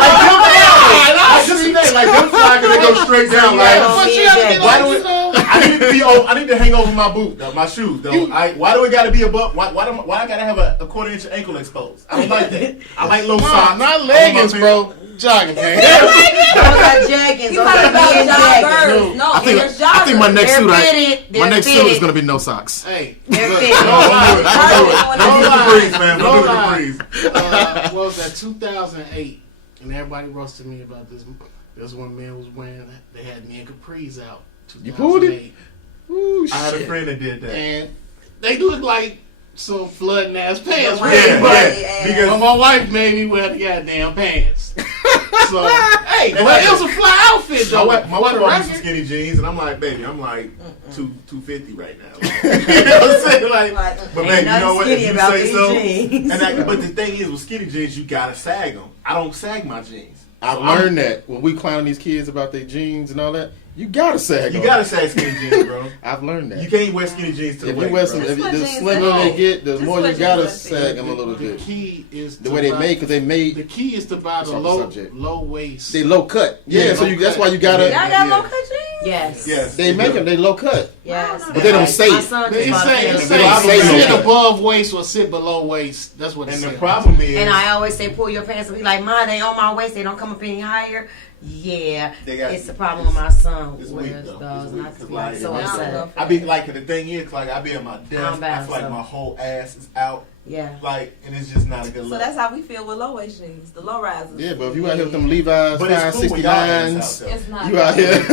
Like, just the thing, like them fly, 'cause they go straight down. Like, But you gotta get Why like, do you it- know. I need to hang over my boot, though, my shoes, though. Why do it gotta be above? Why I gotta have a quarter-inch ankle exposed? I don't like that. I like low socks. Not leggings, bro. Jogging pants. Those are jackets. He's Those talking are about men jackets. joggers. No, I there's joggers. think my next They're suit. fitted. My They're next suit is fitted. gonna be no socks. Hey, They're look, fitted. Don't do it. Don't do the breeze, man. Don't do the lie. breeze. What was that, 2008, and everybody roasted me about this. This one man was wearing, they had men capris out. You pulled it? 2008. Ooh, I had a shit. friend that did that. And they look like some flooding ass pants. Yeah, really, Yeah, but yeah. but Because my wife made me wear the goddamn pants. So, hey, but it was a fly outfit though. my wife For the bought me some record. skinny jeans, and I'm like, baby, I'm like 250 right now. Like, you know what I'm saying? Like, but Ain't baby, you nothing know what? skinny If you about say these so. jeans. But the thing is, with skinny jeans, you gotta sag them. I don't sag my jeans. I've So learned that when we clown these kids about their jeans and all that, you gotta sag. You them. gotta sag skinny jeans, bro. I've learned that. You can't wear skinny jeans to the If waist, you wear bro. some, if Just the put jeans slimmer on. they get, the Just more put you gotta jeans on. sag them a little The bit. key is The way they made, because they the made key is to buy the That's off the subject. low waist. they low cut. Yeah, Yeah, so low that's cut. why you gotta. Y'all got Yeah. low cut jeans? Yes. Yes, They make them. They low cut, Yes. but they don't say My it. son They just bought say, them. it They don't say sit no. above waist or sit below waist. That's what it And the says. problem is, And I always say, pull your pants and be like, Mom, they on my waist. They don't come up any higher. Yeah, They got- it's a problem with my son. it's Wears weak, though. those. It's And weak, 'cause, I'm like, so I don't upset. know. I be like, the thing is, like, I be at my desk. I'm bad, I feel like so. my whole ass is out, Yeah. like, and it's just not a good So look. that's how we feel with low waist jeans, the low risers. Yeah, but if you out here with them Levi's But it's cool when y'all ass 569s, out, though. It's not. you out here.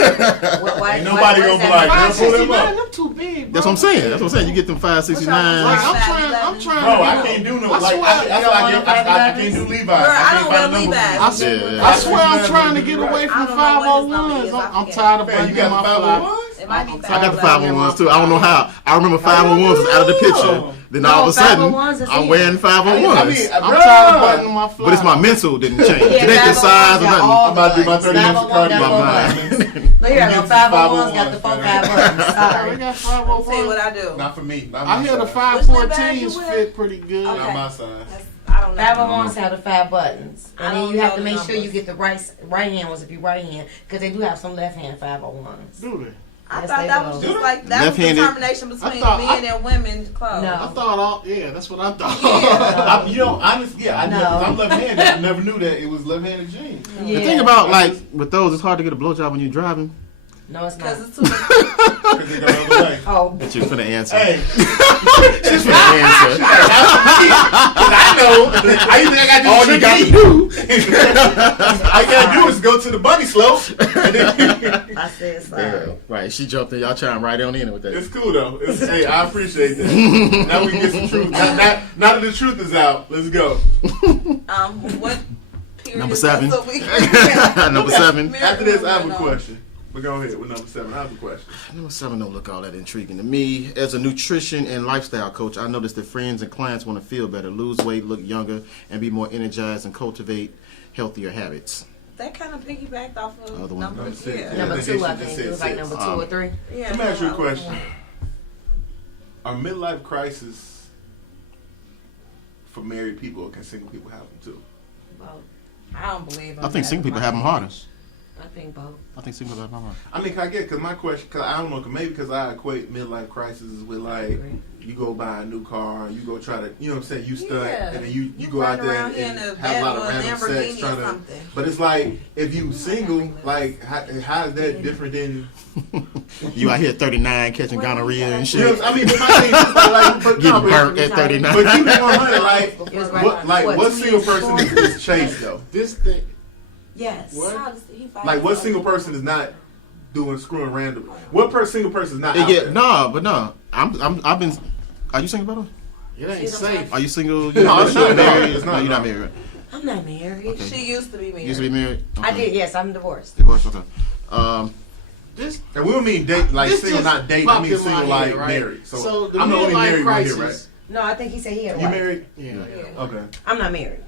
Why, Ain't nobody gonna be like, girl, pull them 569, up. them too big, bro. That's what I'm saying. That's what I'm saying. You get them 569s. Like, I'm 5'11". trying. Bro, to I get- can't do no, I like, swear- I can't do Levi's. Girl, I can't don't find a wear number Levi's. for I it. swear, Yeah. I swear I'm trying to get away from I don't know what his number 501s. is. I I'm forget. tired of Man, you bringing got my the fly. 501s? It might be I got the 5'11". 501s too. I don't know how. I remember 501s was out of the picture. Then No, all of a sudden, 501s is I'm in. wearing 501s. I mean, I'm bro, tired of buttoning my fly. But it's my mental didn't change. Yeah, It ain't the size or 501s got nothing. all I'm about to do my buttons. 30 minutes of 501 got cardio. four My buttons. mind. Look here, I'm the getting 501s got the 4 501s, 5 buttons. We Sorry. got I'll tell you what 501s. I do. Not for me. Not I my hear the size. Which Levi's you 514s wear? fit pretty good. Okay. Not my size. I don't know. 501s have the 5 buttons. I And then don't you have know to the make sure you numbers. get the right hand ones if you right hand. Because they do have some left hand 501s. Do they? I Yes, thought they that do. was just like that was the Left-handed. determination between thought- men and women's clothes. No. I thought all. Yeah, that's what I thought. I, you know, honestly, yeah, I No. never, I'm left-handed. I never knew that it was left-handed jeans. Yeah. The thing about like with those, it's hard to get a blowjob when you're driving. No, it's not. Because it's too much. Because they go the other way. Oh, That you're finna answer. Hey, She's finna answer. I know. I got All you got to do. All you gotta do is go to the bunny slope. And then I said sorry. Yeah, right. She jumped in. Y'all trying right on in with that. it's cool though. Hey, I appreciate that. Now we can get some truth. Now that the truth is out, let's go. What period? Number 7. So we Number 7. After this, I have a question. But go ahead with number 7. I have a question. Number 7 don't look all that intriguing to me. As a nutrition and lifestyle coach, I noticed that friends and clients want to feel better, lose weight, look younger, and be more energized and cultivate healthier habits. That kind of piggybacked off of Other one. number Number 6. yeah. Number I 2, think I they think. should It was just like say number 2 or 3. Yeah, Let me ask you a no, question. Are midlife crises for married people, or can single people have them too? Both. I don't believe. I think single people have them harder. I think both. I think single people have them harder. I mean, can I get, because my question, because I don't know, maybe because I equate midlife crises with like, you go buy a new car, you go try to, you know what I'm saying, you stunt, Yeah. and then you go run out there around and, here in a have a lot of van or a random sex Lamborghini trying or to, something. but it's like, if you single, like, how is that different than, You out here at 39 catching gonorrhea and you know shit. what I mean, but my thing is like, but Getting no, burnt but, at 39. but keep it 100, like, It was right what what, single 2 person years is chased though? This thing. Yes. What? Like, what single person is not doing screwing random? What single person is not out Yeah, there? I've been. Are you single, brother? It ain't safe. Are you single? No, You're it's not married. no, it's No, not you're not no. married. Right? I'm not married. Okay. She used to be married. You used to be married. Okay. I did, yes. I'm divorced. Divorced. Okay. This And we don't mean date, like This single, just not date. I popped mean in my single, head, like right? married. So, the I'm the only midlife married one here, crisis. right? No, I think he said he had a You wife. married? Yeah. Yeah. Okay. I'm not married.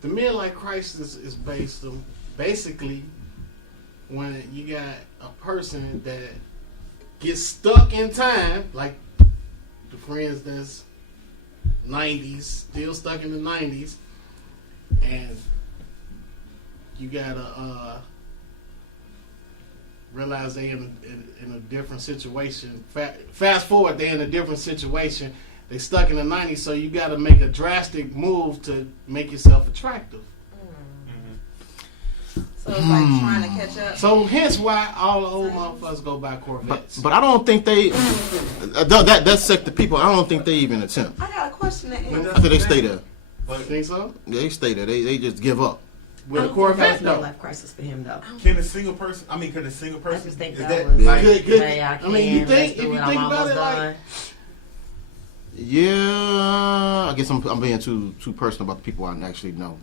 The midlife crisis is based on basically when you got a person that gets stuck in time, like the friends that's 90s, still stuck in the 90s, and you gotta realize they in a different situation. Fast forward, they're in a different situation. They stuck in the 90s, so you got to make a drastic move to make yourself attractive. So it's like trying to catch up. So hence why all the old motherfuckers go buy Corvettes. But I don't think they. That sect of people. I don't think they even attempt. I got a question to answer. I think they stay there. You think so? They stay there. They just give up. With a I don't think Corvette, that was though. no life crisis for him, though. Can a single person? I mean, can a single person? I just think is that was like? Good. hey, I I mean, you can, think- let's do if you it, think I'm about almost it, like- done. Yeah, I guess I'm being too personal about the people I actually know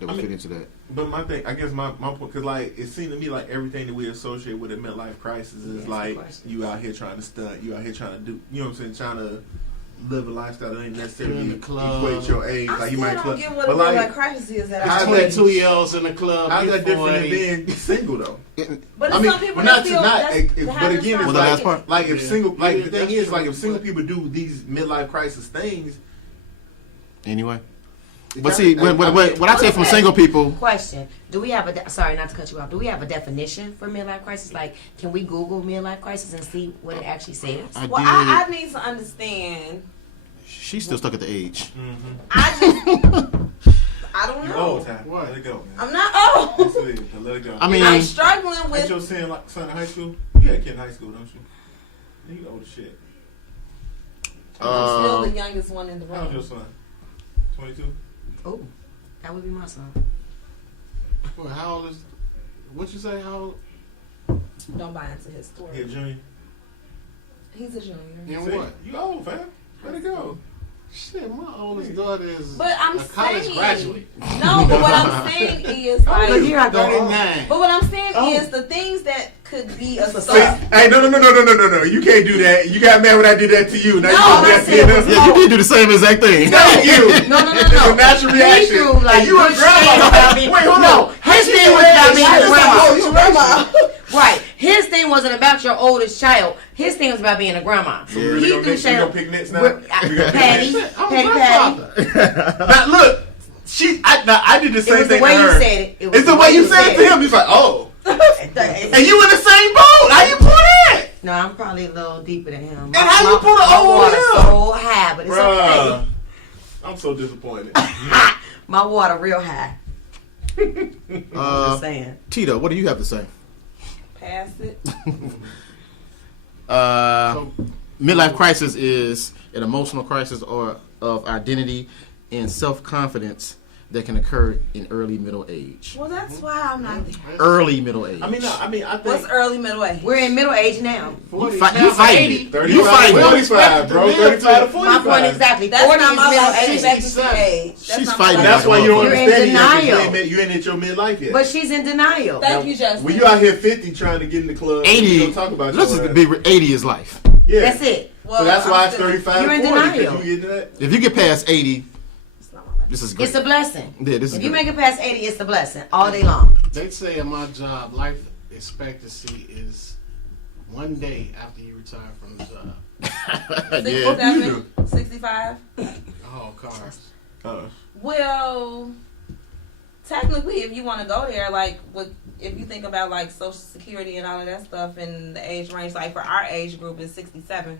that would fit into that. But my thing, I guess my point, because like it seemed to me like everything that we associate with a midlife crisis is Yes, like of course. you out here trying to stunt, you out here trying to do, you know what I'm saying, trying to live a lifestyle that ain't You necessarily in the club. equate your age. I Like you still might don't club, get what but a like midlife crisis is. That how's I that- 22-year-olds in the club. how's you that different than 40. being single though? But I mean, some people well, that not to feel not, that's but the again, happiest it's Well, the time. last part. like if Yeah. single, like Yeah, the thing that's is, true, like if single but- people do these midlife crisis things. Anyway, it but kinda- see, when I say from single people, Question: do we have a sorry, not to cut you off? Do we have a definition for midlife crisis? Like, can we Google midlife crisis and see what it actually says? I Well, did. I need to understand. She's still stuck at the age. I don't You know. old time. What? Let it go, man. I'm not Just old. leave it. Let it go. I mean, I'm struggling Ain't with. your son in high school? You had a kid in high school, don't you? You old as shit. I'm still the youngest one in the How's your room. son? 22? Oh, that would be my son. Well, how old is? What you say? How old? Don't buy into his He a story. junior? He's a junior. In See, what? You old, fam. Let it go. Shit, my oldest daughter is But I'm a college saying, graduate. no. But what I'm saying is Look like. here, I go. 39. But what I'm saying Oh. is the things that could be a See, start. hey, no. You can't do that. You got mad when I did that to you. Now No, you I'm do that saying- to him. yeah, you did do the same exact thing. Thank you. No. It's a natural He reaction. threw, like, And you a good grandma. shit about me. Wait, hold No, on. his thing was about being a grandma. Oh, you a grandma. Right. His thing wasn't about your oldest child. His thing was about being a grandma. So we really He gonna threw pick- we shit. gonna pick nits now? We're- We gonna pick Patty, nits? I'm a Patty. grandfather. Now look, I did the It same was the thing way to you her. said it. It was It's the way you said it to him. He's like, oh. And you in the same boat. How you pull that? No, I'm probably a little deeper than him. And how you pull it my over water him? so high, but it's Bruh. okay. I'm so disappointed. My water real high. Uh, Just saying. Tito, what do you have to say? past it. Midlife crisis is an emotional crisis or of identity and self-confidence that can occur in early middle age. Well, that's why I'm not there. Early middle age. I think What's early middle age? We're in middle age now. You fighting. 35 You to fighting. 45, bro. 35 to 45. My point exactly. That's 40 not is my middle life age. expectancy age. That's She's not fighting. my That's life why you don't You're in understand it yet, 'cause denial. you ain't at your midlife yet. But she's in denial. Thank you, Justin. When you out here 50 trying to get in the club, 80. you don't talk about Let's your just ass. be 80 is life. Yeah. That's it. Well, So that's why I'm it's still- 35 You're in to 40. 'Cause denial. you getting that? If you get past 80, It's not my life. this is great. It's a blessing. Yeah, this is If you good. make it past 80, it's a blessing all day long. They say in my job, life expectancy is 1 day after you retire from the job. Yeah. 67, 65. Oh, cars. Well, technically, if you want to go there, like if you think about like Social Security and all of that stuff, and the age range, like for our age group is 67.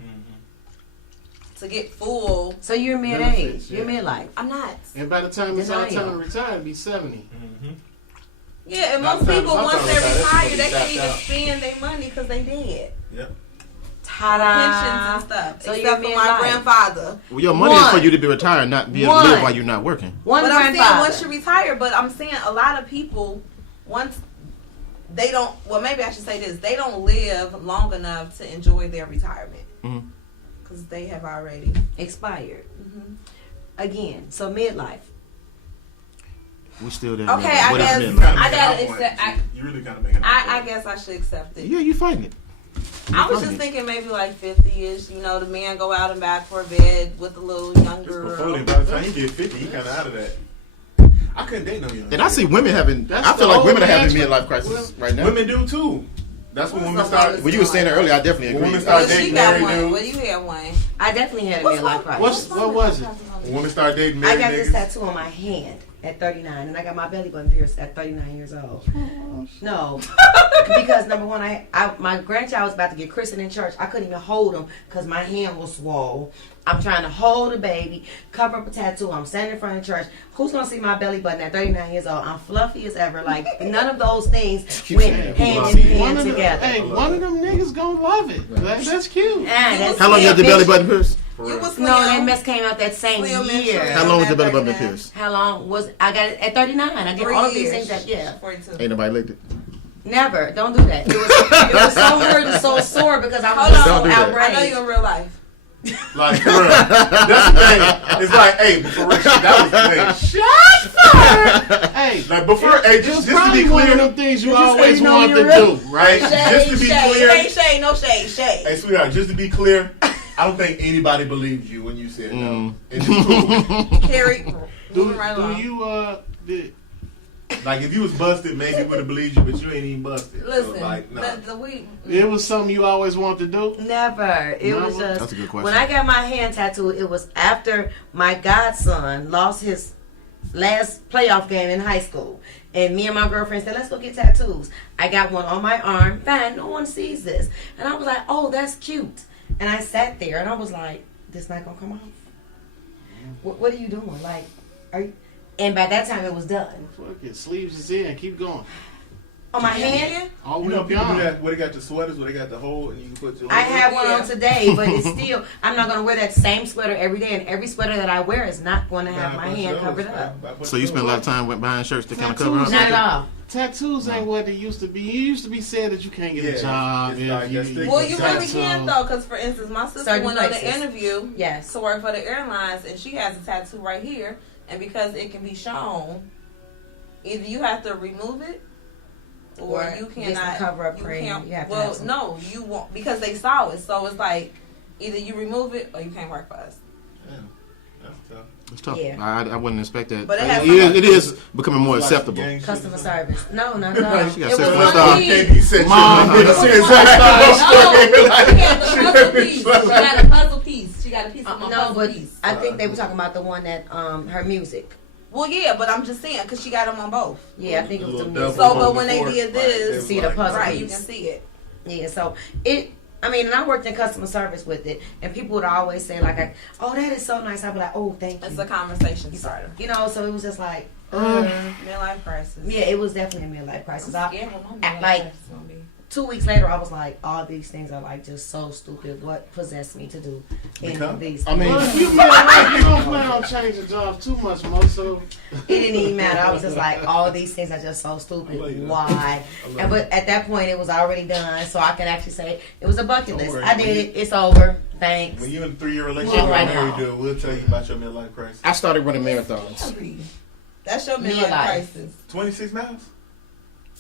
To get full, So you're mid-age. Benefits, You're yeah. midlife. I'm not. And by the time it's our Denial. time to retire, it'll be 70. Yeah, and By most the time people I'm once talking they about, that's retire, gonna they be can't tapped even out. spend their money because they dead. Yep. Pensions and Ta-da. stuff. So Except you're for my midlife. grandfather. Well, your money is for One. you to be retired, not be able to One. live while you're not working. One But I'm saying grandfather. once you retire, but I'm saying a lot of people, once they don't, well, maybe I should say this, they don't live long enough to enjoy their retirement. Mhm. Because they have already. Expired. Again, so midlife. We still there. Okay, man. I What is guess- midlife? I gotta accept- You really gotta make it. I guess I should accept it. Yeah, you fighting it. I was just thinking maybe like 50-ish, you know, the man go out and back for a bed with a little young girl. Before by the time he get 50, he kind of out of that. I couldn't date no young. And I see women having. That's I feel the like women are old having man. midlife crisis right now. Women do too. That's when women start. When you were saying that earlier, I definitely When agree. women start Well, she dating got married one. dudes. Well, you had one. I definitely had a midlife crisis. What was it? When women start dating I married got this niggas. tattoo on my hand at 39, and I got my belly button pierced at 39 years old. No, because number one, my grandchild was about to get christened in church. I couldn't even hold him because my hand was swole. I'm trying to hold a baby, cover up a tattoo. I'm standing in front of church. Who's gonna see my belly button at 39 years old? I'm fluffy as ever. Like none of those things went hand in hand together. One of them niggas gonna love it. That's cute. That's How long you had the belly button pierced? You was No, that mess came out that same Slim and year. trim. How long was the belly button 39. pierced? How long was I got it at 39? I did 3 all of these years. things. Yeah, 42. Ain't nobody licked it. never. Don't do that. It was so hurt and so sore because I was Hold just on. so do that. I know outraged. you in real life. Like, for real. That's the thing. It's like, hey, but for real, that was the thing. Hey, Like, before, hey, it just was to be probably one of clear, them things you Just so always you know wanted to you're do, real. right? just to be clear, Ain't shade, no shade, shade. hey, sweetheart, just to be clear, I don't think anybody believed you when you said no. And it's cool. Carrie, moving right Do along. you Like, if you was busted, maybe we would have believed you, but you ain't even busted. Listen, So, like, nah. the week. it was something you always wanted to do? Never. It was Never? just That's a good question. when I got my hand tattooed. It was after my godson lost his last playoff game in high school, and me and my girlfriend said, "Let's go get tattoos." I got one on my arm. Fine, no one sees this, and I was like, "Oh, that's cute." And I sat there, and I was like, "This not gonna come off. What are you doing? Like, are you?" And by that time, it was done Fuck it, sleeves is in. Keep going. on my hand. All the You way know, up people do your that where they got the sweaters, where they got the hole, and you can put your. I have one Yeah. on today, but it's still. I'm not gonna wear that same sweater every day, and every sweater that I wear is not going to have my hand covered up. So you spend a lot of time buying shirts to kind of cover Tattoos. up. Not at all. Tattoos ain't what they used to be. It used to be said that you can't get a Yeah, job it's if like you. that stick- Well, you really tattoo. can though, because for instance, my sister Certain went on places. the interview Yes. to work for the airlines, and she has a tattoo right here, and because it can be shown, either you have to remove it, or Or you get some cannot cover-up you cream. can't. You have to Well, have some. no, you won't because they saw it. So it's like either you remove it or you can't work for us. Damn, that's tough. It's tough. Yeah. I wouldn't expect that. But it has It is becoming more Like acceptable. gang shit. Customer service. No, not at all. She got It 6 was months one off. piece. Can't be said Mom. shit. No, she had the puzzle piece. She got a puzzle piece. She got a piece of my No, puzzle but piece. I think they were talking about the one that her music. Well, yeah, but I'm just saying because she got them on both. Yeah, I think it was the Little music. double So, but on when the they fork, did this, they see was the puzzle Right, you piece. can see it. Yeah, so I mean, and I worked in customer service with it, and people would always say like, "Oh, that is so nice." I'd be like, "Oh, thank It's you." a conversation starter. You know, so it was just like, Midlife crisis. yeah, it was definitely a midlife crisis. I'm scared what my midlife like, crisis gonna be. 2 weeks later, I was like, all these things are like just so stupid. What possessed me to do any of these? I mean, Well, if you get like, you don't plan on changing jobs too much, most of. It didn't even matter. I was just like, all these things are just so stupid. Why? But at that point, it was already done, so I can actually say it was a bucket list. I did it. It's over. Thanks. When you're in a 3-year relationship, Right right now. now, we'll tell you about your midlife crisis. I started running marathons. That's your midlife Midlife. crisis. 26 miles?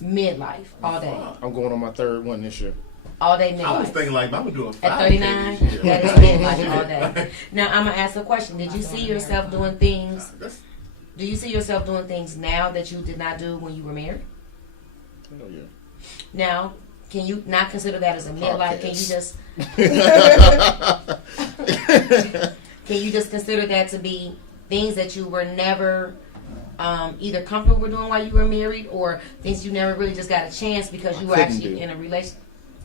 Midlife all day, I'm going on my 3rd one this year. all day I was midlife. thinking like, I'm gonna do a 5K At 39, this year. that is midlife all day. Now I'm gonna ask a question. Did you see yourself doing things? That's- Do you see yourself doing things now that you did not do when you were married? Hell yeah. Now, can you not consider that as a midlife? Can you just can you just consider that to be things that you were never either comfortable with doing while you were married, or things you never really just got a chance because you were couldn't actually do. in a relationship?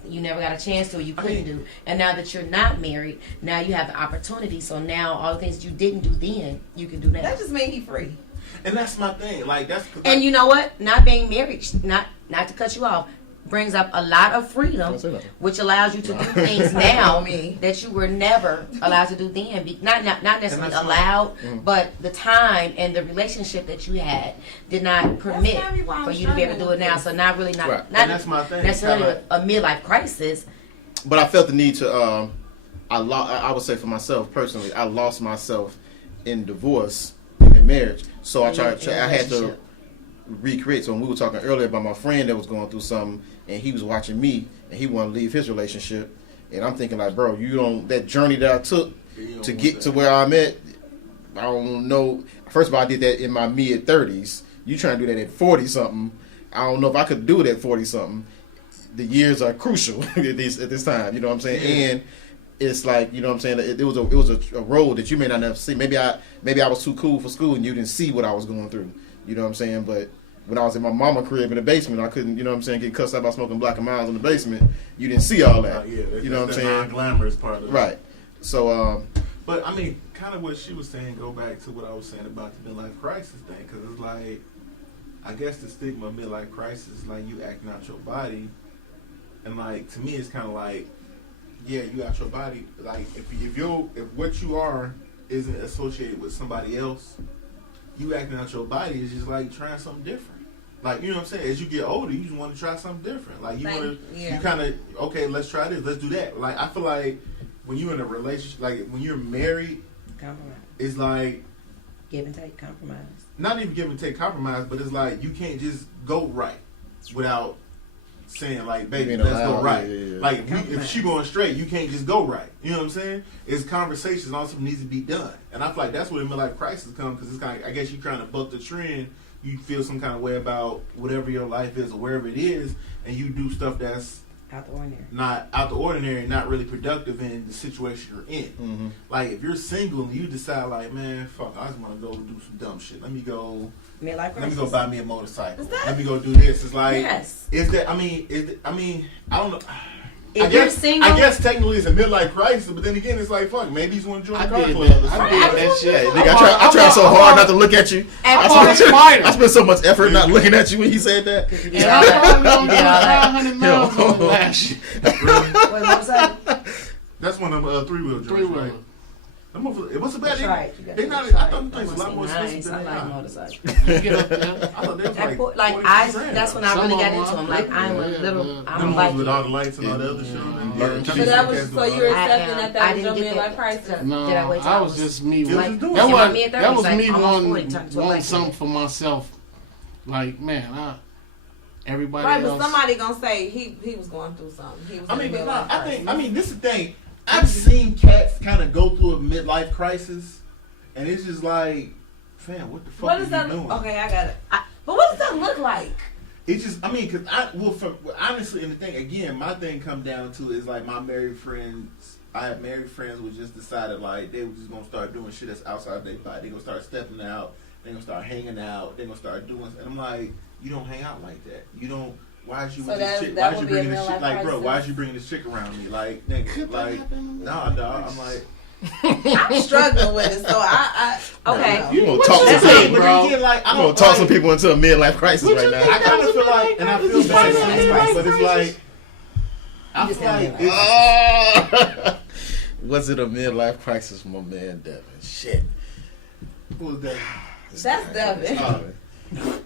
You never got a chance to, or you couldn't do. And now that you're not married, now you have the opportunity. So now all the things you didn't do then, you can do now. That just means he free. And that's my thing. Like, that's. And you know what? Not being married, not to cut you off, brings up a lot of freedom, Don't say nothing. which allows you to do things now Me. that you were never allowed to do then. Not necessarily that's allowed, but the time and the relationship that you had did not permit probably why I'm for you to be able to do it now. So not Right. not And that's my thing. necessarily Kinda- a midlife crisis. But I felt the need to. I would say for myself personally, I lost myself in divorce and marriage. So I In tried. a I had to relationship. recreate. So when we were talking earlier about my friend that was going through something, and he was watching me, and he wanted to leave his relationship, and I'm thinking like, bro, you don't. That journey that I took to get to where I'm at, I don't know. First of all, I did that in my mid 30s. You trying to do that at 40 something? I don't know if I could do it at 40 something. The years are crucial at this time. You know what I'm saying? Yeah. And it's like, you know what I'm saying. It was a road that you may not have seen. Maybe I was too cool for school and you didn't see what I was going through. You know what I'm saying? But when I was in my mama crib in the basement, I couldn't. You know what I'm saying? Get cussed out by smoking Black and Miles in the basement. You didn't see all that. Yeah, that's, you know what I'm that's saying? non-glamorous part of it. Right. So But I mean, kind of what she was saying, go back to what I was saying about the midlife crisis thing, because it's like, I guess the stigma of midlife crisis is like you acting out your body, and like to me, it's kind of like, yeah, you out your body. Like if what you are isn't associated with somebody else, you acting out your body is just like trying something different. Like, you know what I'm saying? As you get older, you just want to try something different. Like you kind of, okay, let's try this, let's do that. Like I feel like when you're in a relationship, like when you're married, Compromise. it's like Give and take, compromise. not even give and take compromise, but it's like you can't just go right without saying like, baby, Being let's allowed, go right. yeah. Like if she going straight, you can't just go right. You know what I'm saying? It's conversations also needs to be done, and I feel like that's where the midlife crisis comes, because it's kind of, I guess you're trying to buck the trend. You feel some kind of way about whatever your life is or wherever it is, and you do stuff that's Out the ordinary. not out the ordinary, not really productive in the situation you're in. mm-hmm. Like if you're single and you decide like, man, fuck, I just want to go do some dumb shit. Let me go Midlife crisis. buy me a motorcycle. Is that- Let me go do this. It's like, Yes. is that? I mean, I don't know. If you're single, I guess technically it's a midlife crisis, but then again, it's like, fuck, maybe he's want to join I the car did club. that. or I something. did that shit. Nigga, I tried so hard not to look at you. I spent so much effort not looking at you when he said that. you did And all I that. probably don't You do did all that. 500 miles on last year. Wait, what was that? That's one of them 3-wheel joints, right? Three-wheeler. Them motherfuckers- What's the bad? That's right. You got They to not. try I it. thought them things a lot more Nice. expensive I than they like are. motorcycles. You get up there. I thought they was That like, like 40 I, grand. that's when I Some really of got them into them. are Like I'm a yeah, little, yeah. I'm Them a ones with all Viking. the lights and all the other shit. Yeah. So that was so you were accepting I that was didn't your get midlife that. crisis. No, Did I wait till I I was was just me. Like, That in my was mid-thirties, like me almost 40, wanting turned to a wanting lifestyle. something for myself. Like, man, everybody Right, but else. somebody gonna say he was going through something. He was I in mean, a but no, midlife I crisis. think this is the thing. I've seen cats kind of go through a midlife crisis, and it's just like, fam, what the fuck What are does you that? doing? Okay, I got it. But what does that look like? It's just, I mean, because honestly, and the thing, again, my thing come down to is like my married friends. I have married friends who just decided like they were just gonna start doing shit that's outside their body. They gonna start stepping out. They gonna start hanging out. They gonna start doing. And I'm like, you don't hang out like that. You don't. Why is you So with this that- chick? that Why is you would be a bringing this shit? midlife Like, bro, crisis. why is you bringing this chick around me? Like, nigga, like, nah, dog. I'm like, I'm struggling with it, so I Okay. You gonna What talk you some think, people? but bro? then again, like, I I'm gonna don't talk like, some people into a midlife crisis What right you now. think? I kind of feel like, and I feel bad, Midlife but it's like, I just feel like had it's, Was it a midlife crisis, my man Devin? Shit. who was that? That's Devin.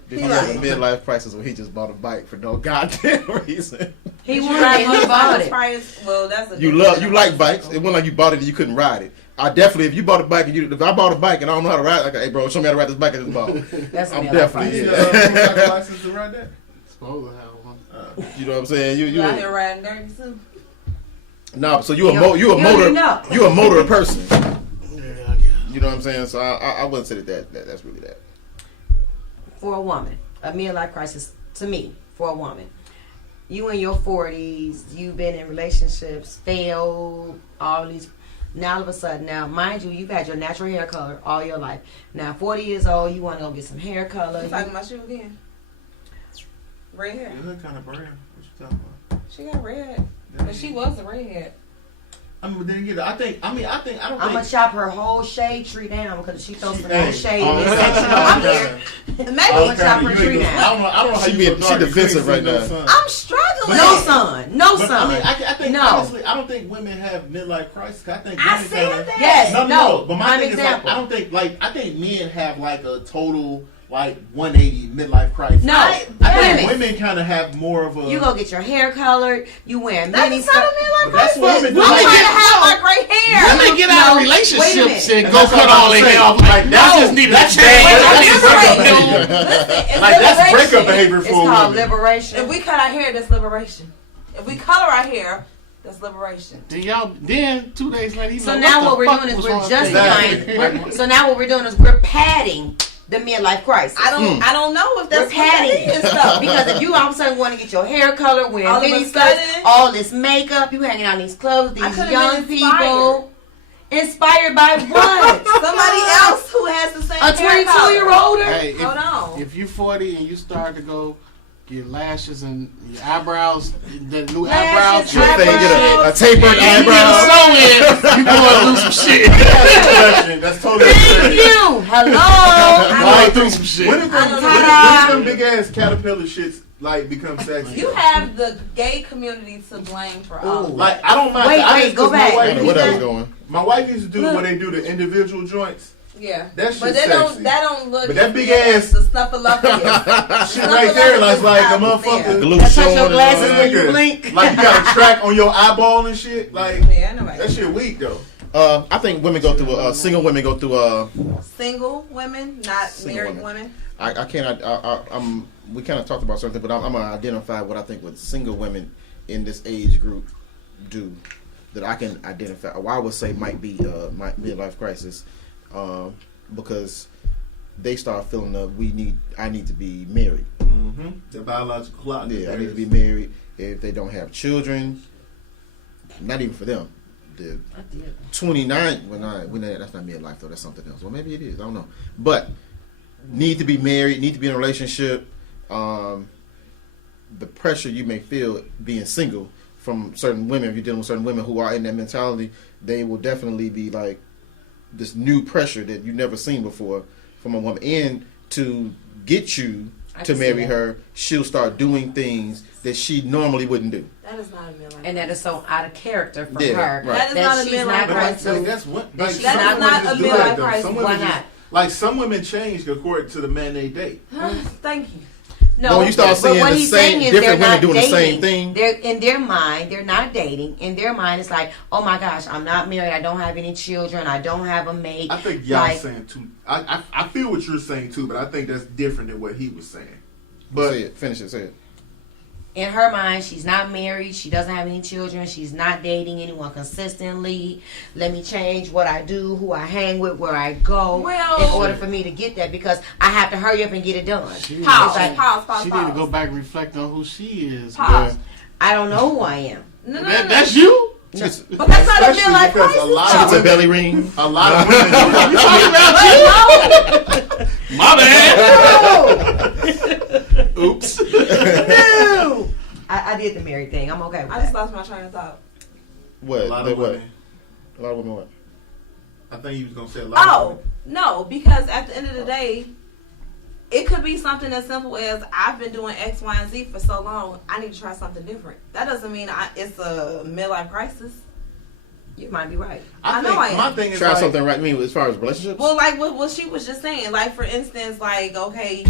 Did he have a midlife crisis where he just bought a bike for no goddamn reason? He You wanted ride it. He bought it. motorcycles? Well, that's a You like bikes. It wasn't like you bought it and you couldn't ride it. I definitely, if you bought a bike and if I bought a bike and I don't know how to ride, like, hey bro, show me how to ride this bike I just bought. That's a I'm midlife definitely, You crisis. got a license to ride that? Supposed to have one. You know what I'm saying? You out here riding dirty too. No, so you a You already know. motor person. Yeah, I guess. You know what I'm saying? So I wouldn't say that's really that. For a woman, a midlife crisis to me, for a woman. You in your 40s, you've been in relationships, failed, all these. Now all of a sudden, now mind you, you've had your natural hair color all your life. Now 40 years old, you want to go get some hair color. You talking about you again? Red hair. You look kind of brown. What you talking about? She got red, but she was a redhead. I mean, but then again, I don't I'm think. gonna chop her whole shade tree down because she throws some Hey, more shade all in the this time. section All over the here. time. Maybe All the chop time. her You tree ain't gonna- down. I don't know how She you so dark. defensive You right ain't seen no now. sun. I'm struggling. No sun, no But, sun. I mean, I think No. honestly, I don't think women have midlife crisis. I think I women said kinda- that. Yes, No. But my prime thing example. is like, I don't think I think men have like a total like 180 midlife crisis. No, I think women. women kind of have more of a. You go get your hair colored. You wearing That's mini not a skirt. midlife But that's crisis. what women do. I'm Like, trying to yeah, have my gray hair. Women get out of No, wait a relationships minute. and And go that's cut what all I'm their saying. hair off. Like, That's no, just need to that's change. bad. I That's need breakup to behavior. Listen, it's Like that's liberation. breakup behavior It's for called women. liberation. If we cut our hair, that's liberation. If we color our hair, that's liberation. Then 2 days later, So now what we're doing is we're justifying. Exactly. So now what we're doing is we're padding the midlife crisis. I don't know if that's We're padding what that is, though. because if you all of a sudden want to get your hair color, wearing All of a mini skirts, sudden? all this makeup, you hanging out in these clubs, I these could've young been people, inspired by what? Somebody else who has the same A hair color. 22-year-older? Hey, Hold on. if you're 40 and you start to go get lashes and your eyebrows, the new Lashes, eyebrows, Your thing get a tapered you eyebrow. you going through some shit. That's totally Thank different. you. Hello. Going through some shit. When did Ta-da. them big ass caterpillar shits like become sexy? You have the gay community to blame for all. Ooh. Like I don't mind. Wait, I wait, just- go 'cause my back. I wife don't know used where that to- was going. My wife used to do when they do the individual joints. Yeah, That but shit's that sexy. don't look. But that big as ass- the snuffleupagus. Shit right there, like a motherfucker. Glue Touch your showing and glasses all when that. you blink. Like you got a track on your eyeball and shit. Like Yeah, nobody. that shit weak though. I think women go through single women go through Single women, not Single married women. women. I can't I'm we kind of talked about something, but I'm gonna identify what I think what single women in this age group do that I can identify, or I would say might be my midlife crisis, because they start feeling I need to be married. Mm-hmm. The biological clock. Yeah, I need to be married. If they don't have children, not even for them. The 29, that's not midlife though. That's something else. Well, maybe it is. I don't know. But need to be married. Need to be in a relationship. The pressure you may feel being single from certain women, if you're dealing with certain women who are in that mentality, they will definitely be like this new pressure that you've never seen before from a woman. And to get you to marry her, she'll start doing things that she normally wouldn't do. That is not a midlife. And that is so out of character for Yeah, her. right. That is not a she's midlife not going crisis. to. That's what. That Like, is some not women a just do midlife that, though. crisis. Some Why women not? just, like some women change according to the man they date. Thank you. No, When you start but seeing what the he's same- saying is different they're women not doing the dating. same thing. They're in their mind, they're not dating. In their mind, it's like, oh my gosh, I'm not married. I don't have any children. I don't have a mate. I think y'all Like, saying too. I feel what you're saying too, but I think that's different than what he was saying. But Say it. Finish it. Say it. in her mind, she's not married. She doesn't have any children. She's not dating anyone consistently. Let me change what I do, who I hang with, where I go, Well- in order for me to get that, because I have to hurry up and get it done. Pause. It's like, Pause. She need to go back and reflect on who she is. Pause. I don't know who I am. No. That's you? No. But that's not a Especially midlife because crisis. a lot It's of a belly ring. a lot of women. You talking about you? My bad. Oops. No! I did the married thing. I'm okay with I just that. lost my train of thought. What? a lot They of what? women. A lot of women what? I think he was gonna say a lot. Of Oh, women. no, because at the end of the day, it could be something as simple as I've been doing X, Y, and Z for so long. I need to try something different. That doesn't mean it's a midlife crisis. You might be right. I know I am. My thing is Try like, something right. I mean, as far as relationships. Well, like what she was just saying. Like for instance, like okay,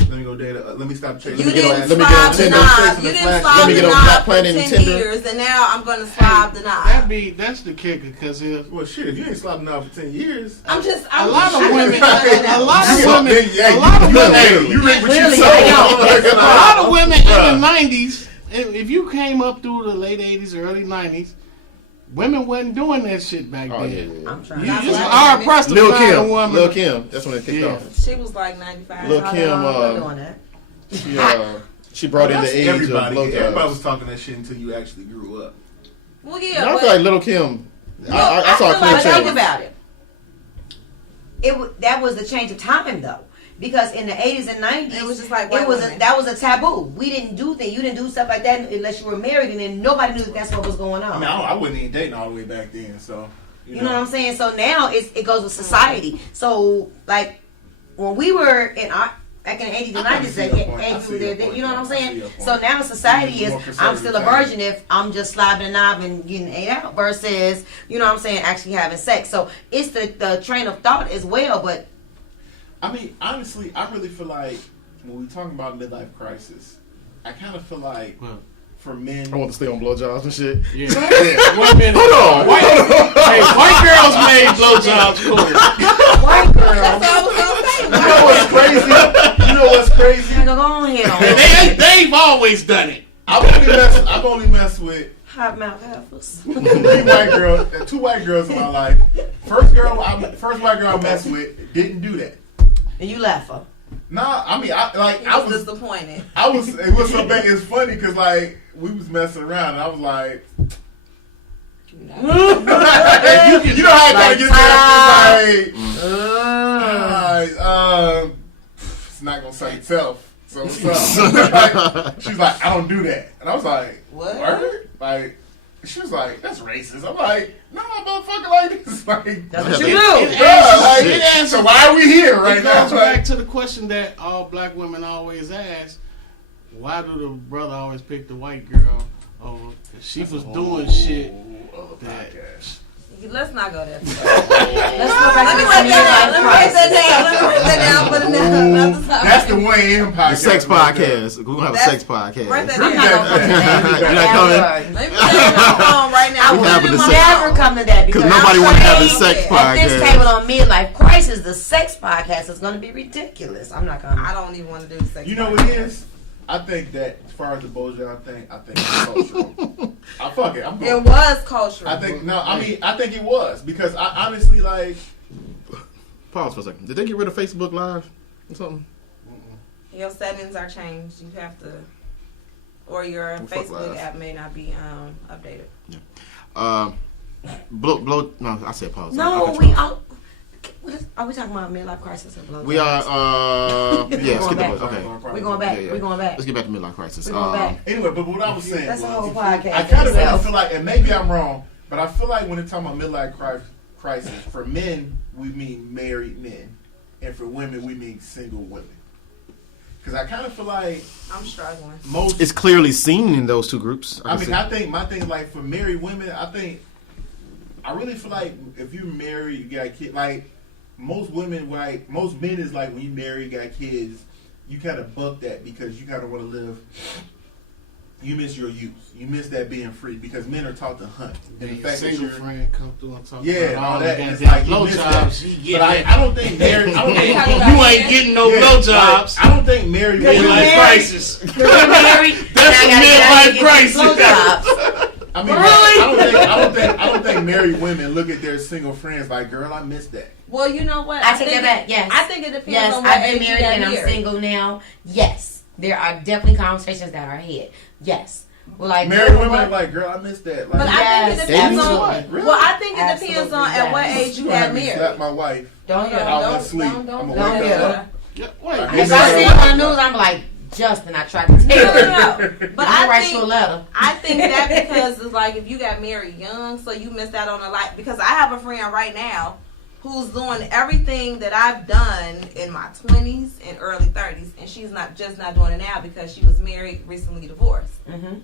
let me go date. Let me stop chasing. you me get on- didn't let me get on slob the Tinder. knob. Chasing You the didn't flash. slob Let me the get on knob Black for Planet 10 and Tinder. years, and now I'm gonna slob the knob. That's the kicker, because if Well, shit. If you ain't slobbing out for 10 years, a lot of women, a lot of you women, yeah, a lot of you, women, you reap what you Clearly, sow. I a lot of women in Bruh. the 90s, if you came up through the late 80s or early 90s, women wasn't doing that shit back Oh then. yeah. I'm trying. It's That's hard right. pressed to Lil find a Kim. woman. Lil Kim. That's when it kicked Yeah. off. She was like 95. Lil Kim. doing that. She brought in the age of Everybody blowjobs. was talking that shit until you actually grew up. Well, No, yeah, I but feel like Lil Kim. I saw a feel clear like But think change. about it. That was the change of time, though, because in the 80s and 90s, It was just like white women. that was a taboo. We didn't do things. You didn't do stuff like that unless you were married, and then nobody knew that's what was going on. I mean, I wasn't even dating all the way back then, so You know what I'm saying? So now it goes with society. So like when we were in our back in the 80s and I can 90s, see your point. I see your point. you know what I'm I see saying? your point. So now society You're is more I'm still a conservative. virgin if I'm just slobbing a knob and getting ate out versus, you know what I'm saying, actually having sex. So it's the train of thought as well, but I mean, honestly, I really feel like when we talking about midlife crisis, I kind of feel like Well, for men, I want to stay on blowjobs and shit. yeah. Wait a minute. Hold on. White girls made blowjobs cool. white girl, that's all I was gonna say. you know what's crazy? You know what's crazy? nigga, go on ahead on. They've always done it. I've only messed with Hot mouth heifers. 3 white girls, 2 white girls in my life. First white girl I messed with didn't do that. And you laugh her. Nah, I mean, He I was was disappointed. it was so bad. It's funny because like we was messing around, and I was like, you know how I gotta get there. It's like, it's not gonna say itself. So what's up? She's like, I don't do that, and I was like, What? Word? Like, she was like, that's racist. I'm like, no, motherfucker, like this, like. That's what what you you do. do. Bruh, like, so why are we here right It now? goes Like, back to the question that all black women always ask: why do the brother always pick the white girl? Oh, she was doing shit. Oh, that- podcast. Let's not go there. Let's go back Let to me the write that down. midlife crisis. Put it down. Another topic. That's the Wayne M podcast. The sex right there. podcast. We're gonna have a That's- sex podcast. Write that I'm down. not gonna come to You're not that. coming? Let me put it on my phone right now. I We will having the sex- never come to that because Because nobody I'm want to have a afraid sex at this podcast. table on midlife crisis, the sex podcast is going to be ridiculous. I'm not coming. I don't even want to do the sex. You know what it is? I think that as far as the blowjob thing, I think it's cultural. Fuck it. I'm going. It was cultural. I think I think it was because I honestly like. Pause for a second. Did they get rid of Facebook Live or something? Your settings are changed. You have to, or your Well, fuck Facebook live. app may not be updated. Blow. No, I said pause. No, Okay. we are. Are we talking about midlife crisis or blow? We are. Yeah. Skip the back. blow. Okay. We're going back. Yeah, yeah. We're going back. Let's get back to midlife crisis. We're going back. Anyway, but what I was saying That's a whole was, podcast. I kind of really itself. feel like, and maybe I'm wrong, but I feel like when it's talking about midlife crisis, for men we mean married men, and for women we mean single women. Because I kind of feel like I'm struggling. most. It's clearly seen in those two groups. I mean, I think my thing, like for married women, I really feel like if you're married, you got kids. Like most women, like most men, is like when you marry, you got kids, you kind of buck that because you kind of want to live. You miss your youth. You miss that being free because men are taught to hunt. And the Your fact that single you're friend come through and talk yeah, and about all all that. the It's goddamn like you miss that. blowjobs. You get But that. I don't think married. I don't think Talking about You ain't getting no yeah, blowjobs. like, I don't think married Because you women. married. Crisis. Because you're married. That's and a I gotta midlife get crisis. blowjobs. I mean, I don't think married women look at their single friends like, girl, I miss that. Well, you know what? I take think that back. Yes. I think it depends Yes, on what I've been age you married got and I'm married. single now. Yes, there are definitely conversations that are ahead. Yes, well, like Married girl, women what- are like, girl, I miss that. Like, But I think it Yes, depends on. absolutely. Really? Well, I think it depends Absolutely, on at what yes. age you you got have me married. slap my wife. don't No, hear. I'll don't- go sleep. don't- I'm don't gonna do wake that. up. Yeah, Right. wait. If I see it on the news, I'm like, Justin, I tried to tell you. No. But I'll I write think you a letter. I think that because it's like if you got married young, so you missed out on a lot. Because I have a friend right now who's doing everything that I've done in my 20s and early 30s, and she's not doing it now because she was married, recently divorced. Mm-hmm.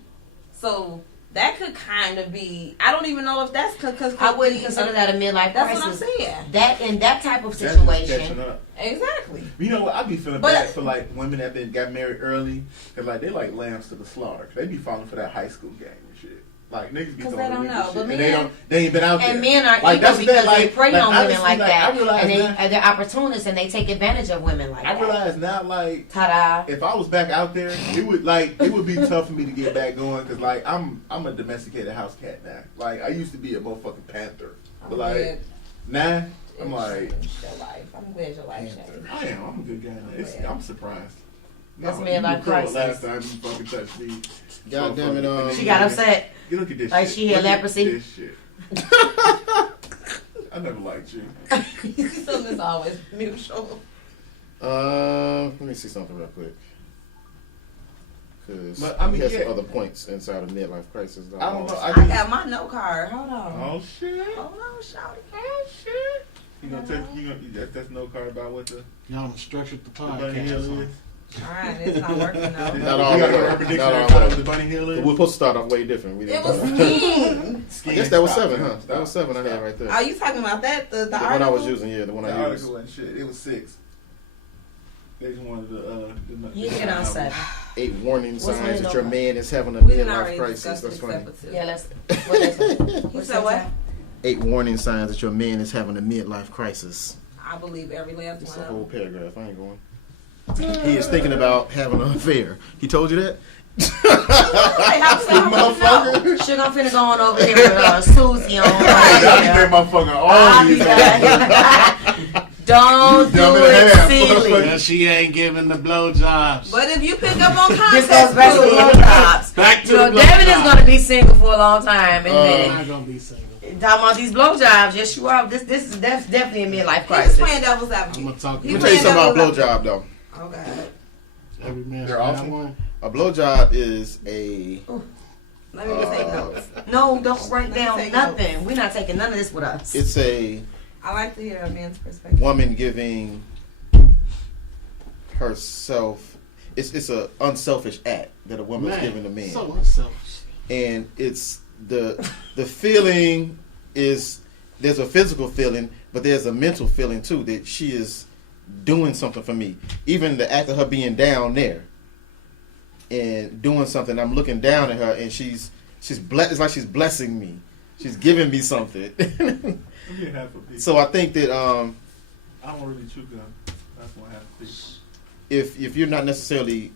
So that could kind of be. I don't even know if that's because I wouldn't consider that a midlife That's crisis. what I'm saying. That in that type of That's just catching situation, up. Exactly. You know what? I be feeling But- bad for like women that been got married early, cause like they like lambs to the slaughter. 'Cause they be falling for that high school game and shit. Like niggas be 'Cause throwing they don't the know, shit, but and men- they ain't been out there. and men are Like, evil that's the because thing, they prey on women honestly, like that, I realize and they're opportunists and they take advantage of women like I that. realize now, like Ta-da! if I was back out there, it would be tough for me to get back going, cause like I'm a domesticated house cat now. Like I used to be a motherfucking panther, but like now I'm like your life. I'm glad your life changed. I am. I'm a good guy now. I'm surprised. That's No, midlife you were cold crisis. last time you fucking touched me. God damn it, She got upset. You look at this Like shit. she had Look at leprosy. This shit. I never liked you. Something is always mutual. Let me see something real quick. Because But, I mean, we have yeah. some other points inside of midlife crisis. I don't know. I I got my note card. Hold on. Oh shit. Hold on, shawty. Oh shit. You gonna tell that's no card about what the Y'all structured the bunny hill podcast. is? All right, it's not working though. Not all We got the way. a prediction Not all of the what way. the bunny hill is. We're supposed to start off way different. We It didn't was start off- mean. I guess that was 7, huh? That was 7 I had right there. Are you talking about that? The The one article? I was using, yeah, the one The I used. article and shit. It was 6. They just wanted the You get on 7. 8 warning What's signs my that your number? man is having a We didn't midlife already crisis. discuss That's funny. except for 2. Yeah, let's. What is it? You said what? 8 warning signs that your man is having a midlife crisis. I believe every last It's one a of whole them. paragraph. I ain't going. He is thinking about having an affair. He told you that? Hey, how so? motherfucker. Sugar, I'm finna go on over here with Susie on That be right motherfucker all I'll be these back. Don't Dumb do and a it half, silly. Well, she ain't giving the blowjobs. But if you pick up on This context, goes back to blowjobs. Back to You know, the David is blowjob. gonna be single for a long time. I'm And not gonna be single. talking about these blowjobs, yes, you are. This is definitely a midlife he's crisis. playing devil's I'm advocate. gonna talk He Let me to tell you playing something about a devil's blowjob, though. Oh God. every man. They're got awesome. one. A blowjob is a Let me just take notes. No, don't write Let me down take nothing. We're not taking none of this with us. it's a I like to hear a man's perspective. woman giving herself. It's a unselfish act that a woman is giving to men, So unselfish. and it's the feeling is there's a physical feeling, but there's a mental feeling too that she is doing something for me. Even the act of her being down there and doing something, I'm looking down at her, and she's it's like she's blessing me. She's giving me something. You have a piece. So I think that I don't really chew gum. That's why I have a piece. if you're not necessarily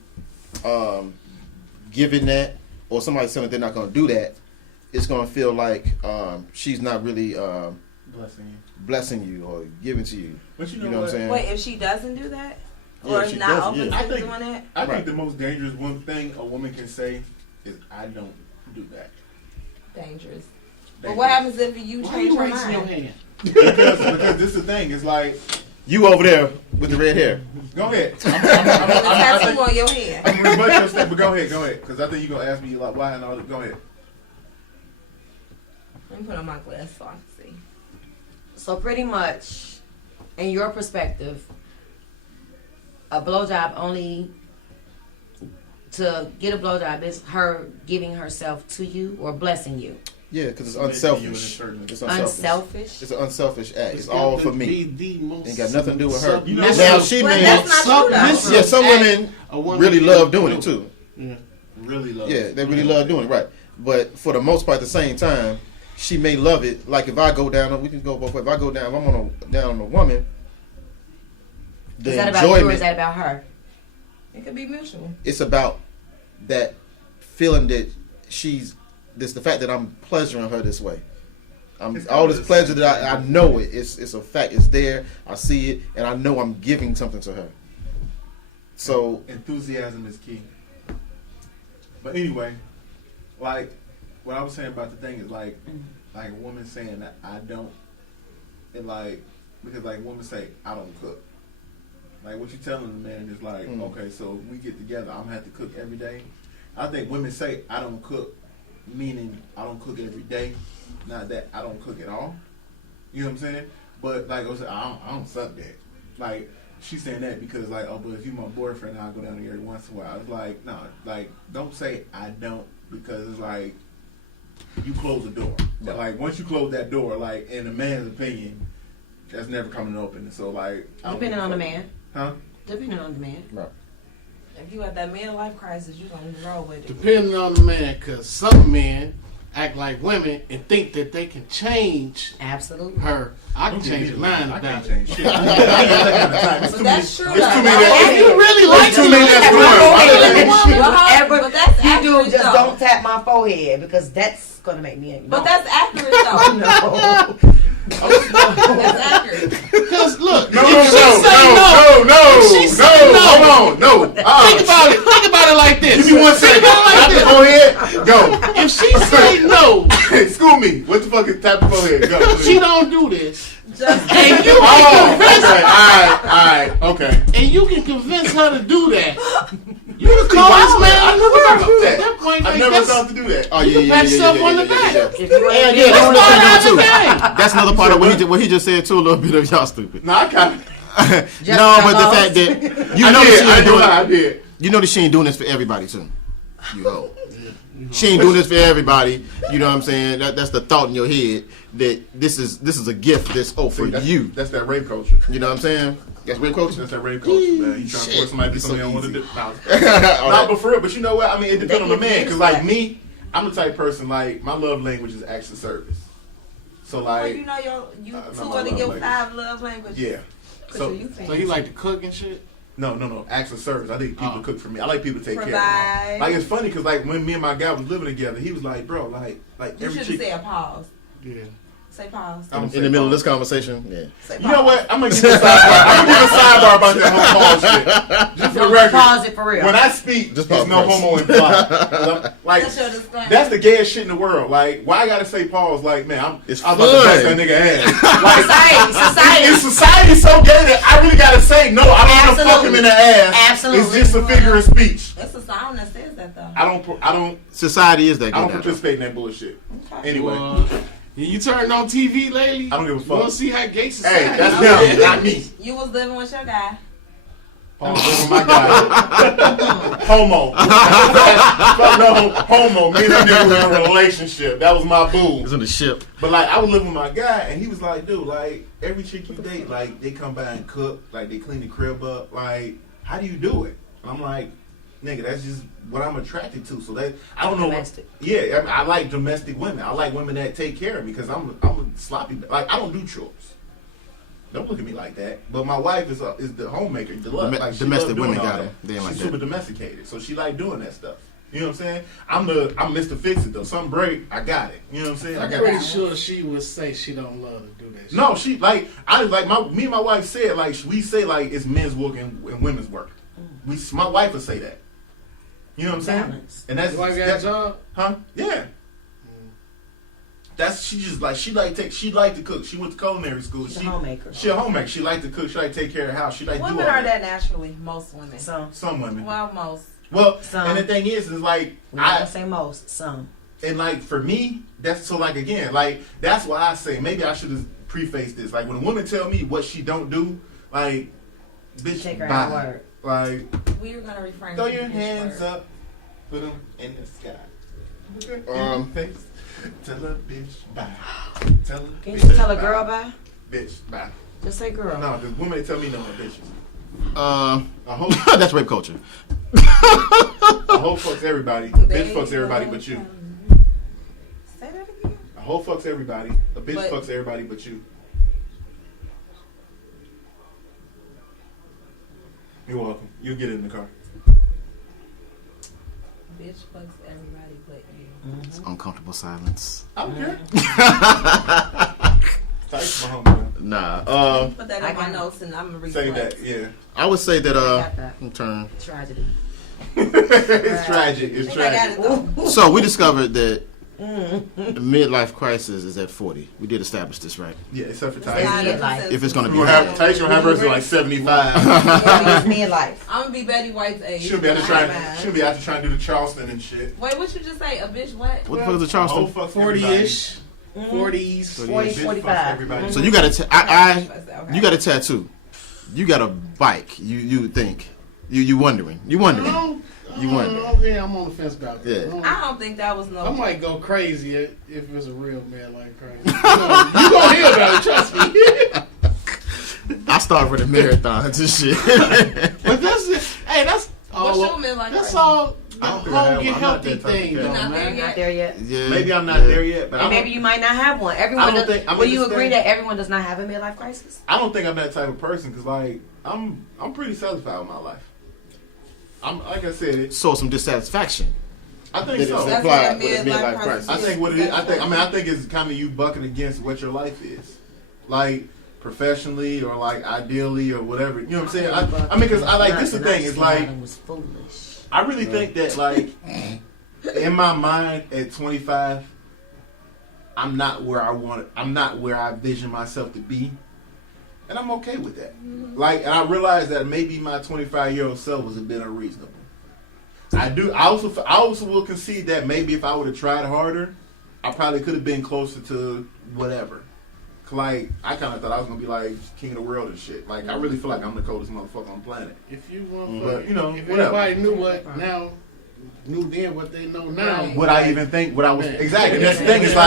giving that, or somebody saying that they're not going to do that, it's going to feel like she's not really Blessing you. blessing you or giving to you. But you You know, know what I'm what? saying? Wait, if she doesn't do that, Yeah, or if is she not doesn't, open yeah. I to think- doing that, I Right. think the most dangerous one thing a woman can say is, "I don't do that." dangerous. But what happens if you Why change you her raising your mind? hand? because this is the thing. It's like, You over there with the red hair. go ahead. The tattoo on your I'm hand. gonna rebut your statement, but go ahead, because I think you're gonna ask me like why and all that. Go ahead. Let me put on my glass so I can see. So pretty much, in your perspective, a blowjob only to get a blowjob is her giving herself to you or blessing you. Yeah, because it's You in a unselfish. certain- It's unselfish. Unselfish. It's an unselfish act. It's got all to for me. be the most Ain't got nothing to do with her. sub- You know, Now she Well, may. that's not true, though. Yeah, some women A woman really can love do. doing it too. Yeah. Really love. Yeah, they really love doing it, right? But for the most part, at the same time, she may love it. Like if I go down, we can go both ways. If I go down, if I'm down on a woman, the Is that about you or enjoyment. is that about her? It could be mutual. It's about that feeling that she's this. The fact that I'm pleasuring her this way. It's All this kinda pleasure the that same I know it. It's a fact. It's there. I see it, and I know I'm giving something to her. So Enthusiasm is key. But anyway, like what I was saying about the thing is like a woman saying that I don't, and like because like women say I don't cook. Like what you telling the man is like, okay, so if we get together, I'm gonna have to cook every day. I think women say I don't cook, meaning I don't cook every day, not that I don't cook at all. You know what I'm saying? But like I said, I don't suck that. Like she's saying that because like, oh, but if you my boyfriend, I'll go down there every once in a while. It's like, no, like don't say I don't, because it's like you close the door. But like once you close that door, like in a man's opinion, that's never coming open. So like, Depending on the man. huh? Depending on the man. Right. If you at that midlife crisis, you gonna roll with it. Depending on the man, because some men act like women and think that they can change Absolutely. her. I can change her mind I about can't it. change shit. I ain't got that kind of time. It's But too that's many. true. It's too though. many. If you really like It's too many. That's Tap the my word. forehead. But that's You accurate do just though. don't tap my forehead because that's gonna make me angry. But that's accurate though. no. That's accurate. Because look, No, if she no, say no, no, If she no, say no, no. hold on, no. think about it. Think about it like this. Give me one second. Tap the forehead. Go. If she say no, School me. What the fuck is tap the forehead? Go. she don't do this, Just and you Oh, can convince okay. All right. Okay. and you can convince her to do that. You the See, why coolest would man I in the never thought to do world. that. At that point, I like, never that's, thought to do that. Oh you pat yourself on the back. If you And yeah, ain't that's That's another part thing of the too. game. That's another part of what he just said too. A little bit of y'all stupid. No, I kind of. No, but the fact that you know that she ain't doing. I did. You know that she ain't doing this for everybody too. You know. She ain't doing this for everybody. You know what I'm saying? That's the thought in your head that this is a gift that's for that's, you. That's that rape culture. You know what I'm saying? That's rape culture. That's that rape culture, man. You trying to force somebody to do It's so something they don't want to easy. do. All Nah, right. but for real. But you know what? I mean, it depends on the They man. can Because mix like that. me, I'm the type of person like my love language is acts of service. So Well, like, you know you not two my of love your language. 5 love languages. yeah. So So he like to cook and shit. no, acts of service. I think people Oh. cook for me. I like people to take care of me. Provide. Like it's funny because like when me and my guy was living together, he was like, bro, like You every should have chick. said pause. Yeah. Say pause. I'm In the middle of this conversation, yeah. Say You know what? I'm gonna give a sidebar. I'm gonna give a sidebar about that whole pause shit. Just for the Don't record. pause it for real. When I speak, Just there's pause no first. homo implied. Like That's your disclaimer. that's the gayest shit in the world. Like why I gotta say pause? Like man, It's I'm about to bust fun. that nigga ass. Like Society. is society so gay that I really gotta say no? I don't want to fuck him in the ass. Absolutely. It's just a figure of speech. It's a sound that says that though. I don't Society is that I don't good. participate in that bullshit. Okay. Anyway, You turned on TV lately? I don't give a You fuck. want to see how gay society hey, that's is? him, not me. You was living with your guy. Pause. This is my guy. Homo. Fuck no, homo. Me and that nigga was in a relationship. That was my boo. It's on the ship. But like, I was living with my guy, and he was like, dude, like every chick you date, like they come by and cook, like they clean the crib up. Like, how do you do it? And I'm like, nigga, that's just what I'm attracted to. So that I don't know. Domestic. Yeah, I mean, I like domestic women. I like women that take care of me because I'm a sloppy. Like I don't do chores. Don't look at me like that. But my wife is the homemaker. The love. Like, she Domestic love doing women all got that. 'em. They ain't She's like super that. domesticated, so she like doing that stuff. You know what I'm saying? I'm Mr. Fix It though. Something break, I got it. You know what I'm saying? I I'm got pretty it. sure she would say she don't love to do that shit. No, she like me and my wife said like we say like it's men's work and women's work. My wife would say that. You know what I'm saying? Balance. And that's Your wife got a that's job? huh? Yeah. That's she like to cook. She went to culinary school. She's a homemaker. She a homemaker. She like to cook. She like to take care of the house. She like do all Women are that naturally. Most women. Some women. Well, most. Well, Some. and the thing is like We don't say most, some. and like for me, that's so like again, like that's why I say maybe I should have prefaced this. Like when a woman tell me what she don't do, like bitch, Take her bye. at her word. Like We are gonna refrain. throw from your this hands word. up, put them in the sky. Look her in Um, the face. Tell a bitch bye. Tell a Can you bitch just tell a bye. girl bye? Bitch bye. Just say girl. No, the women tell me no bitches. I hope That's rape culture. I hope fucks everybody. There Bitch fucks you everybody go. but you. Say that again. A hoe fucks everybody. A bitch But- fucks everybody but you. You're welcome. You'll get it in the car. Bitch fucks everybody but you. It's uncomfortable silence. I don't care. Type my homie. Nah. Put that I in my got it. notes and I'm gonna Say reflect. that, yeah. I would say that got that. in turn. Tragedy. It's tragic. I It's think I got tragic. it though. So we discovered that the midlife crisis is at 40. We did establish this, right? Yeah, except for It's Tyson. not a Midlife. consensus. If it's gonna be We're gonna have Tyson gonna have hers at like 75. It's midlife. I'm gonna be Betty White's age. She'll be out there I have trying. mine. She'll be out there trying to do the Charleston and shit. Wait, what you just say? A bitch what? What the fuck is a A hoe Charleston? fucks 40-ish. 40s. 40, Bitch, fuck 45. everybody. So you got Okay. you got a tattoo. You got a bike. You think you wondering. You wondering. You wonder. Yeah, I'm on the fence about that. Yeah. I don't think that was no. I might go crazy if it's a real man like crazy. You gonna hear about it, trust me. I start for the marathons and shit. But that's it. Hey, that's What's all. your man like That's crazy? all. The I don't think whole I'm get not healthy that type of thing, guy. though, You're not there man. yet? Not there yet. Yeah. Maybe I'm not there yet, but And maybe you might not have one. I Everyone don't does. think- I Will you understand. agree that everyone does not have a midlife crisis? I don't think I'm that type of person because, like, I'm pretty satisfied with my life. I'm like I said, So some dissatisfaction. I think That so. is That's implied what a with a midlife midlife crisis crisis. I think what it is. I think it's kind of you bucking against what your life is, like professionally or like ideally or whatever. You know what I'm saying? I mean, because I like this. The thing is like was foolish. I really think that like in my mind at 25, I'm not where I want. I'm not where I vision myself to be, and I'm okay with that. Like, and I realize that maybe my 25-year-old self was a bit unreasonable. I do. I also will concede that maybe if I would have tried harder, I probably could have been closer to whatever. Like, I kind of thought I was gonna be like king of the world and shit. Like, I really feel like I'm the coldest motherfucker on the planet. If you want, But, you know, if whatever. everybody knew then what they know now. Right. Would I even think what I was Man. exactly? That's the thing. Is True.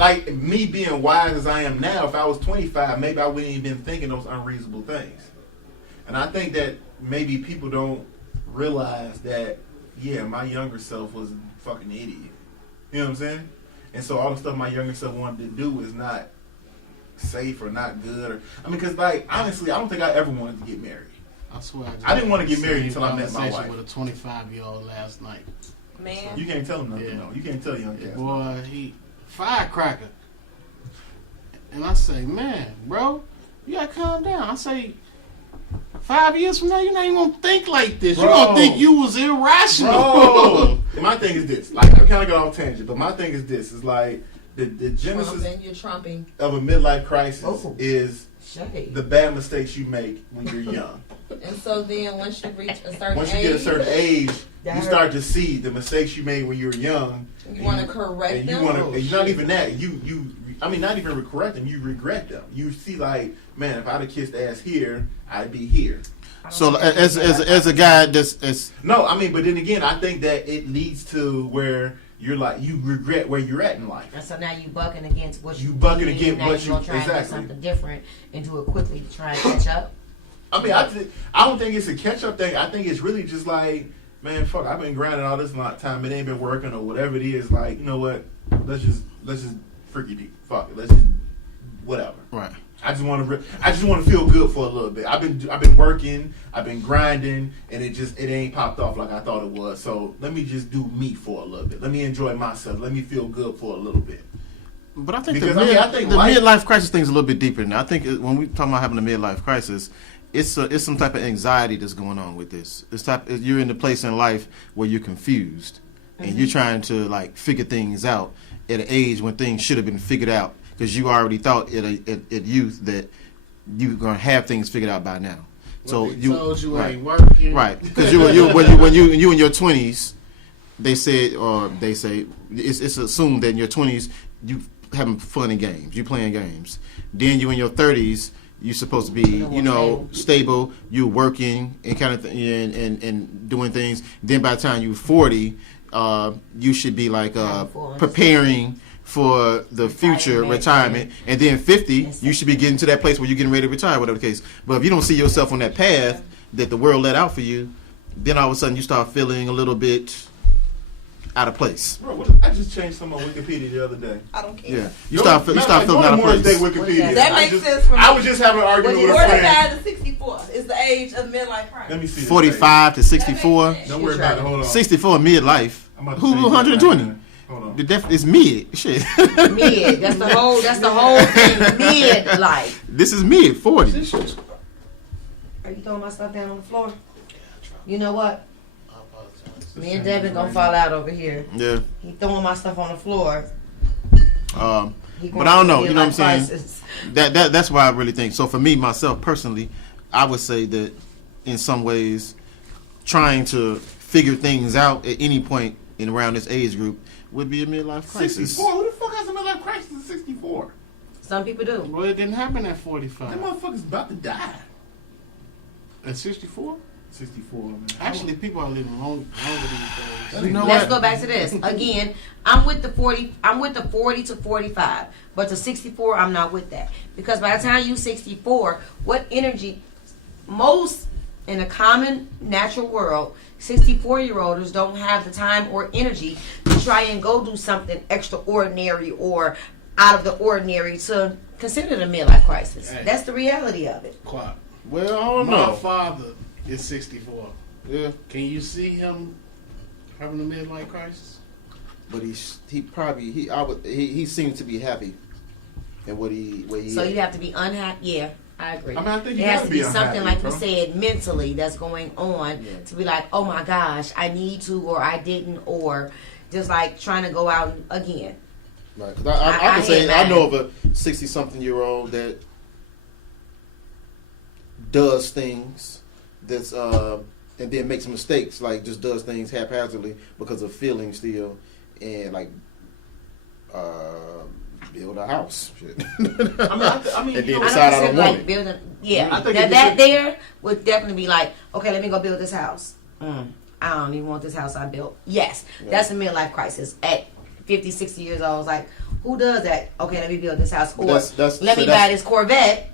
like me being wise as I am now. If I was 25, maybe I wouldn't even been thinking those unreasonable things. And I think that maybe people don't realize that. Yeah, my younger self was a fucking idiot. You know what I'm saying? And so all the stuff my younger self wanted to do is not safe or not good. Or I mean, because like honestly, I don't think I ever wanted to get married. I swear. I didn't want to get married Same until I met my conversation wife. with a 25-year-old last night. Man. You can't tell him nothing. Yeah. No, you can't tell young cats. Boy, he firecracker. And I say, man, bro, you gotta calm down. I say, 5 years from now, you're not even gonna think like this. You're Bro. gonna think you was irrational. Bro, my thing is this. Like, I kind of got off tangent, but my thing is this: is like the genesis You're trumping. of a midlife crisis Oh. is Shade. the bad mistakes you make when you're young. And so then once you reach a certain Once you age, get a certain age, That you hurt. start to see the mistakes you made when you were young. you want to correct And you them. want to. And not even that. I mean, not even correct them. You regret them. You see, like, man, if I'd have kissed ass here, I'd be here. So as a guy that's No, I mean, but then again, I think that it leads to where you're like you regret where you're at in life. And so now you bucking against what You you bucking did, against now what you you- gonna try and do exactly. something different and do it quickly to try and catch up. I mean, I don't think it's a catch up thing. I think it's really just like, man, fuck, I've been grinding all this time. It ain't been working or whatever it is. Like, you know what? Let's just freaky deep. Fuck it. Let's just whatever. right. I just want to feel good for a little bit. I've been working, I've been grinding, and it ain't popped off like I thought it was. So let me just do me for a little bit. Let me enjoy myself. Let me feel good for a little bit. But I think Because, the, I mean, mid, I think the life- midlife crisis thing is a little bit deeper than that. I think when we talk about having a midlife crisis, it's some type of anxiety that's going on with this. You're in the place in life where you're confused and you're trying to like figure things out at an age when things should have been figured out because you already thought at youth that you're gonna have things figured out by now. So What they told you right, ain't working. right, because when you in your 20s, they say it's assumed that in your 20s you having fun in games, you playing games. Then you in your 30s, you're supposed to be stable. You're working and kind of and doing things. Then by the time you're 40, you should be like preparing for the future retirement. And then 50, you should be getting to that place where you're getting ready to retire, whatever the case. But if you don't see yourself on that path that the world let out for you, then all of a sudden you start feeling a little bit out of place. Bro, I just changed some on Wikipedia the other day. I don't care. Yeah, you start feeling out of Morris Day place. Wikipedia. That I makes just- sense for me. I was just having an argument with a friend. 45 to 64 is the age of midlife crisis. Let me see. this 45 to 64. That Don't worry about it. Hold on. 64 midlife. I'm about to Who change it 120? right now. Hold on. The def is mid. Shit. Mid. That's the whole thing. Mid life. This is mid 40. Are you throwing my stuff down on the floor? You know what? I apologize. Me and Devin gonna fall out over here. Yeah. He throwing my stuff on the floor. He But I don't know. You know what I'm saying? crisis. That's why I really think. So for me, myself personally, I would say that in some ways, trying to figure things out at any point in around this age group would be a midlife crisis. 64? Who the fuck has a midlife crisis at 64. Some people do. Well, it didn't happen at 45. That motherfucker's about to die. At 64? 64, man. Actually, people are living longer these days. You know Let's what? go back to this again. I'm with the 40. I'm with the 40 to 45, but the 64, I'm not with that because by the time you 64, what energy? Most in a common natural world, 64-year-olds don't have the time or energy to try and go do something extraordinary or out of the ordinary to consider the midlife crisis. Hey. That's the reality of it. Quiet. Well, I don't My know. father is 64. Yeah, Can you see him having a midlife crisis? but he seems to be happy in what he. So you have to be unhappy. Yeah, I agree. I mean, I think you it has gotta to be be something unhappy, like you bro. said mentally that's going on Yeah. to be like, oh my gosh, I need to, or I didn't, or just like trying to go out again. Right, 'cause I I can say ain't I mad. know of a 60-something-year-old that does things that's and then makes mistakes, like just does things haphazardly because of feelings still, and like build a house. Shit. I mean, And you then know, decide I consider, don't want like it. building. Yeah, I think now it that depends- there would definitely be like, okay, let me go build this house. I don't even want this house I built. Yes, Yeah. that's a midlife crisis at 50, 60 years old. It's like, who does that? Okay, let me build this house. Or That's- let so me that's- buy this Corvette.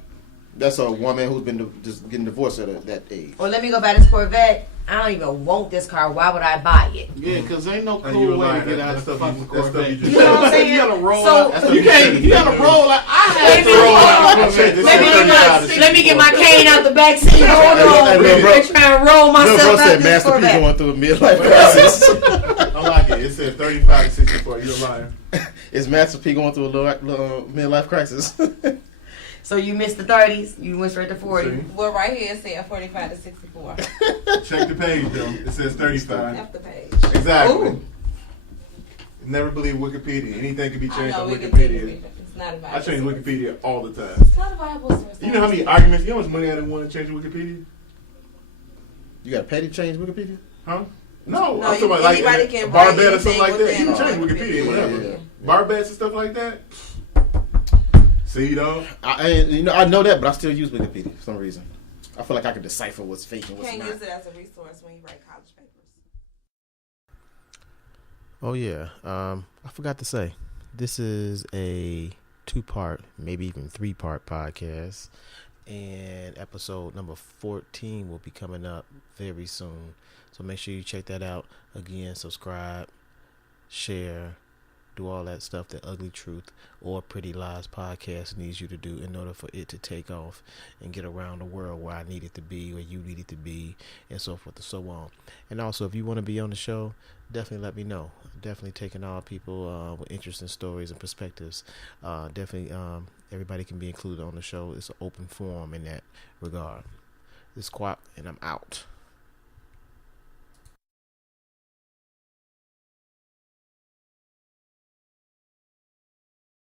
That's a woman who's been just getting divorced at that age. Or let me go buy this Corvette. I don't even want this car. Why would I buy it? Yeah, because ain't no And you cool were way lying. to get out That's of the stuff you- fucking that's stuff Corvette. you just You know what I'm saying? You gotta roll So- out. You can't. You gotta roll like I had to Let me- roll out. This Let me, is get 35 my, to let me get my 64. cane out the back seat. Hold on. Hey, little bro. I'm trying to roll Little myself bro out said this Master P Corvette. going through a midlife crisis. I like it. It said 35 to 64. You're lying. Is Master P going through a little midlife crisis? So you missed the 30s. You went straight to 40. See? Well, right here it said 45 to 64. Check the page, though. It says 35. F the page. Exactly. Ooh. Never believe Wikipedia. Anything can be I changed know on we can Wikipedia. take it. It's not a I viable change source. Wikipedia all the time. It's not a viable source. You know how many arguments? You know how much money I didn't want to change Wikipedia? You got to pay to change Wikipedia? Huh? No, No, I'm talking about like anybody can bar write bet or something anything like that. You can within change Wikipedia, whatever. Yeah. Bar bets and stuff like that. See, though. I know that, but I still use Wikipedia for some reason. I feel like I can decipher what's fake and You what's can't not. use it as a resource when you write college papers. Oh yeah, I forgot to say, this is a 2-part, maybe even 3-part podcast, and episode number 14 will be coming up very soon. So make sure you check that out. Again, subscribe, share, do all that stuff that Ugly Truth or Pretty Lies podcast needs you to do in order for it to take off and get around the world where I need it to be, where you need it to be, and so forth and so on. And also, if you want to be on the show, definitely let me know. Definitely taking all people with interesting stories and perspectives. Definitely, everybody can be included on the show. It's an open forum in that regard. This is Quack, and I'm out.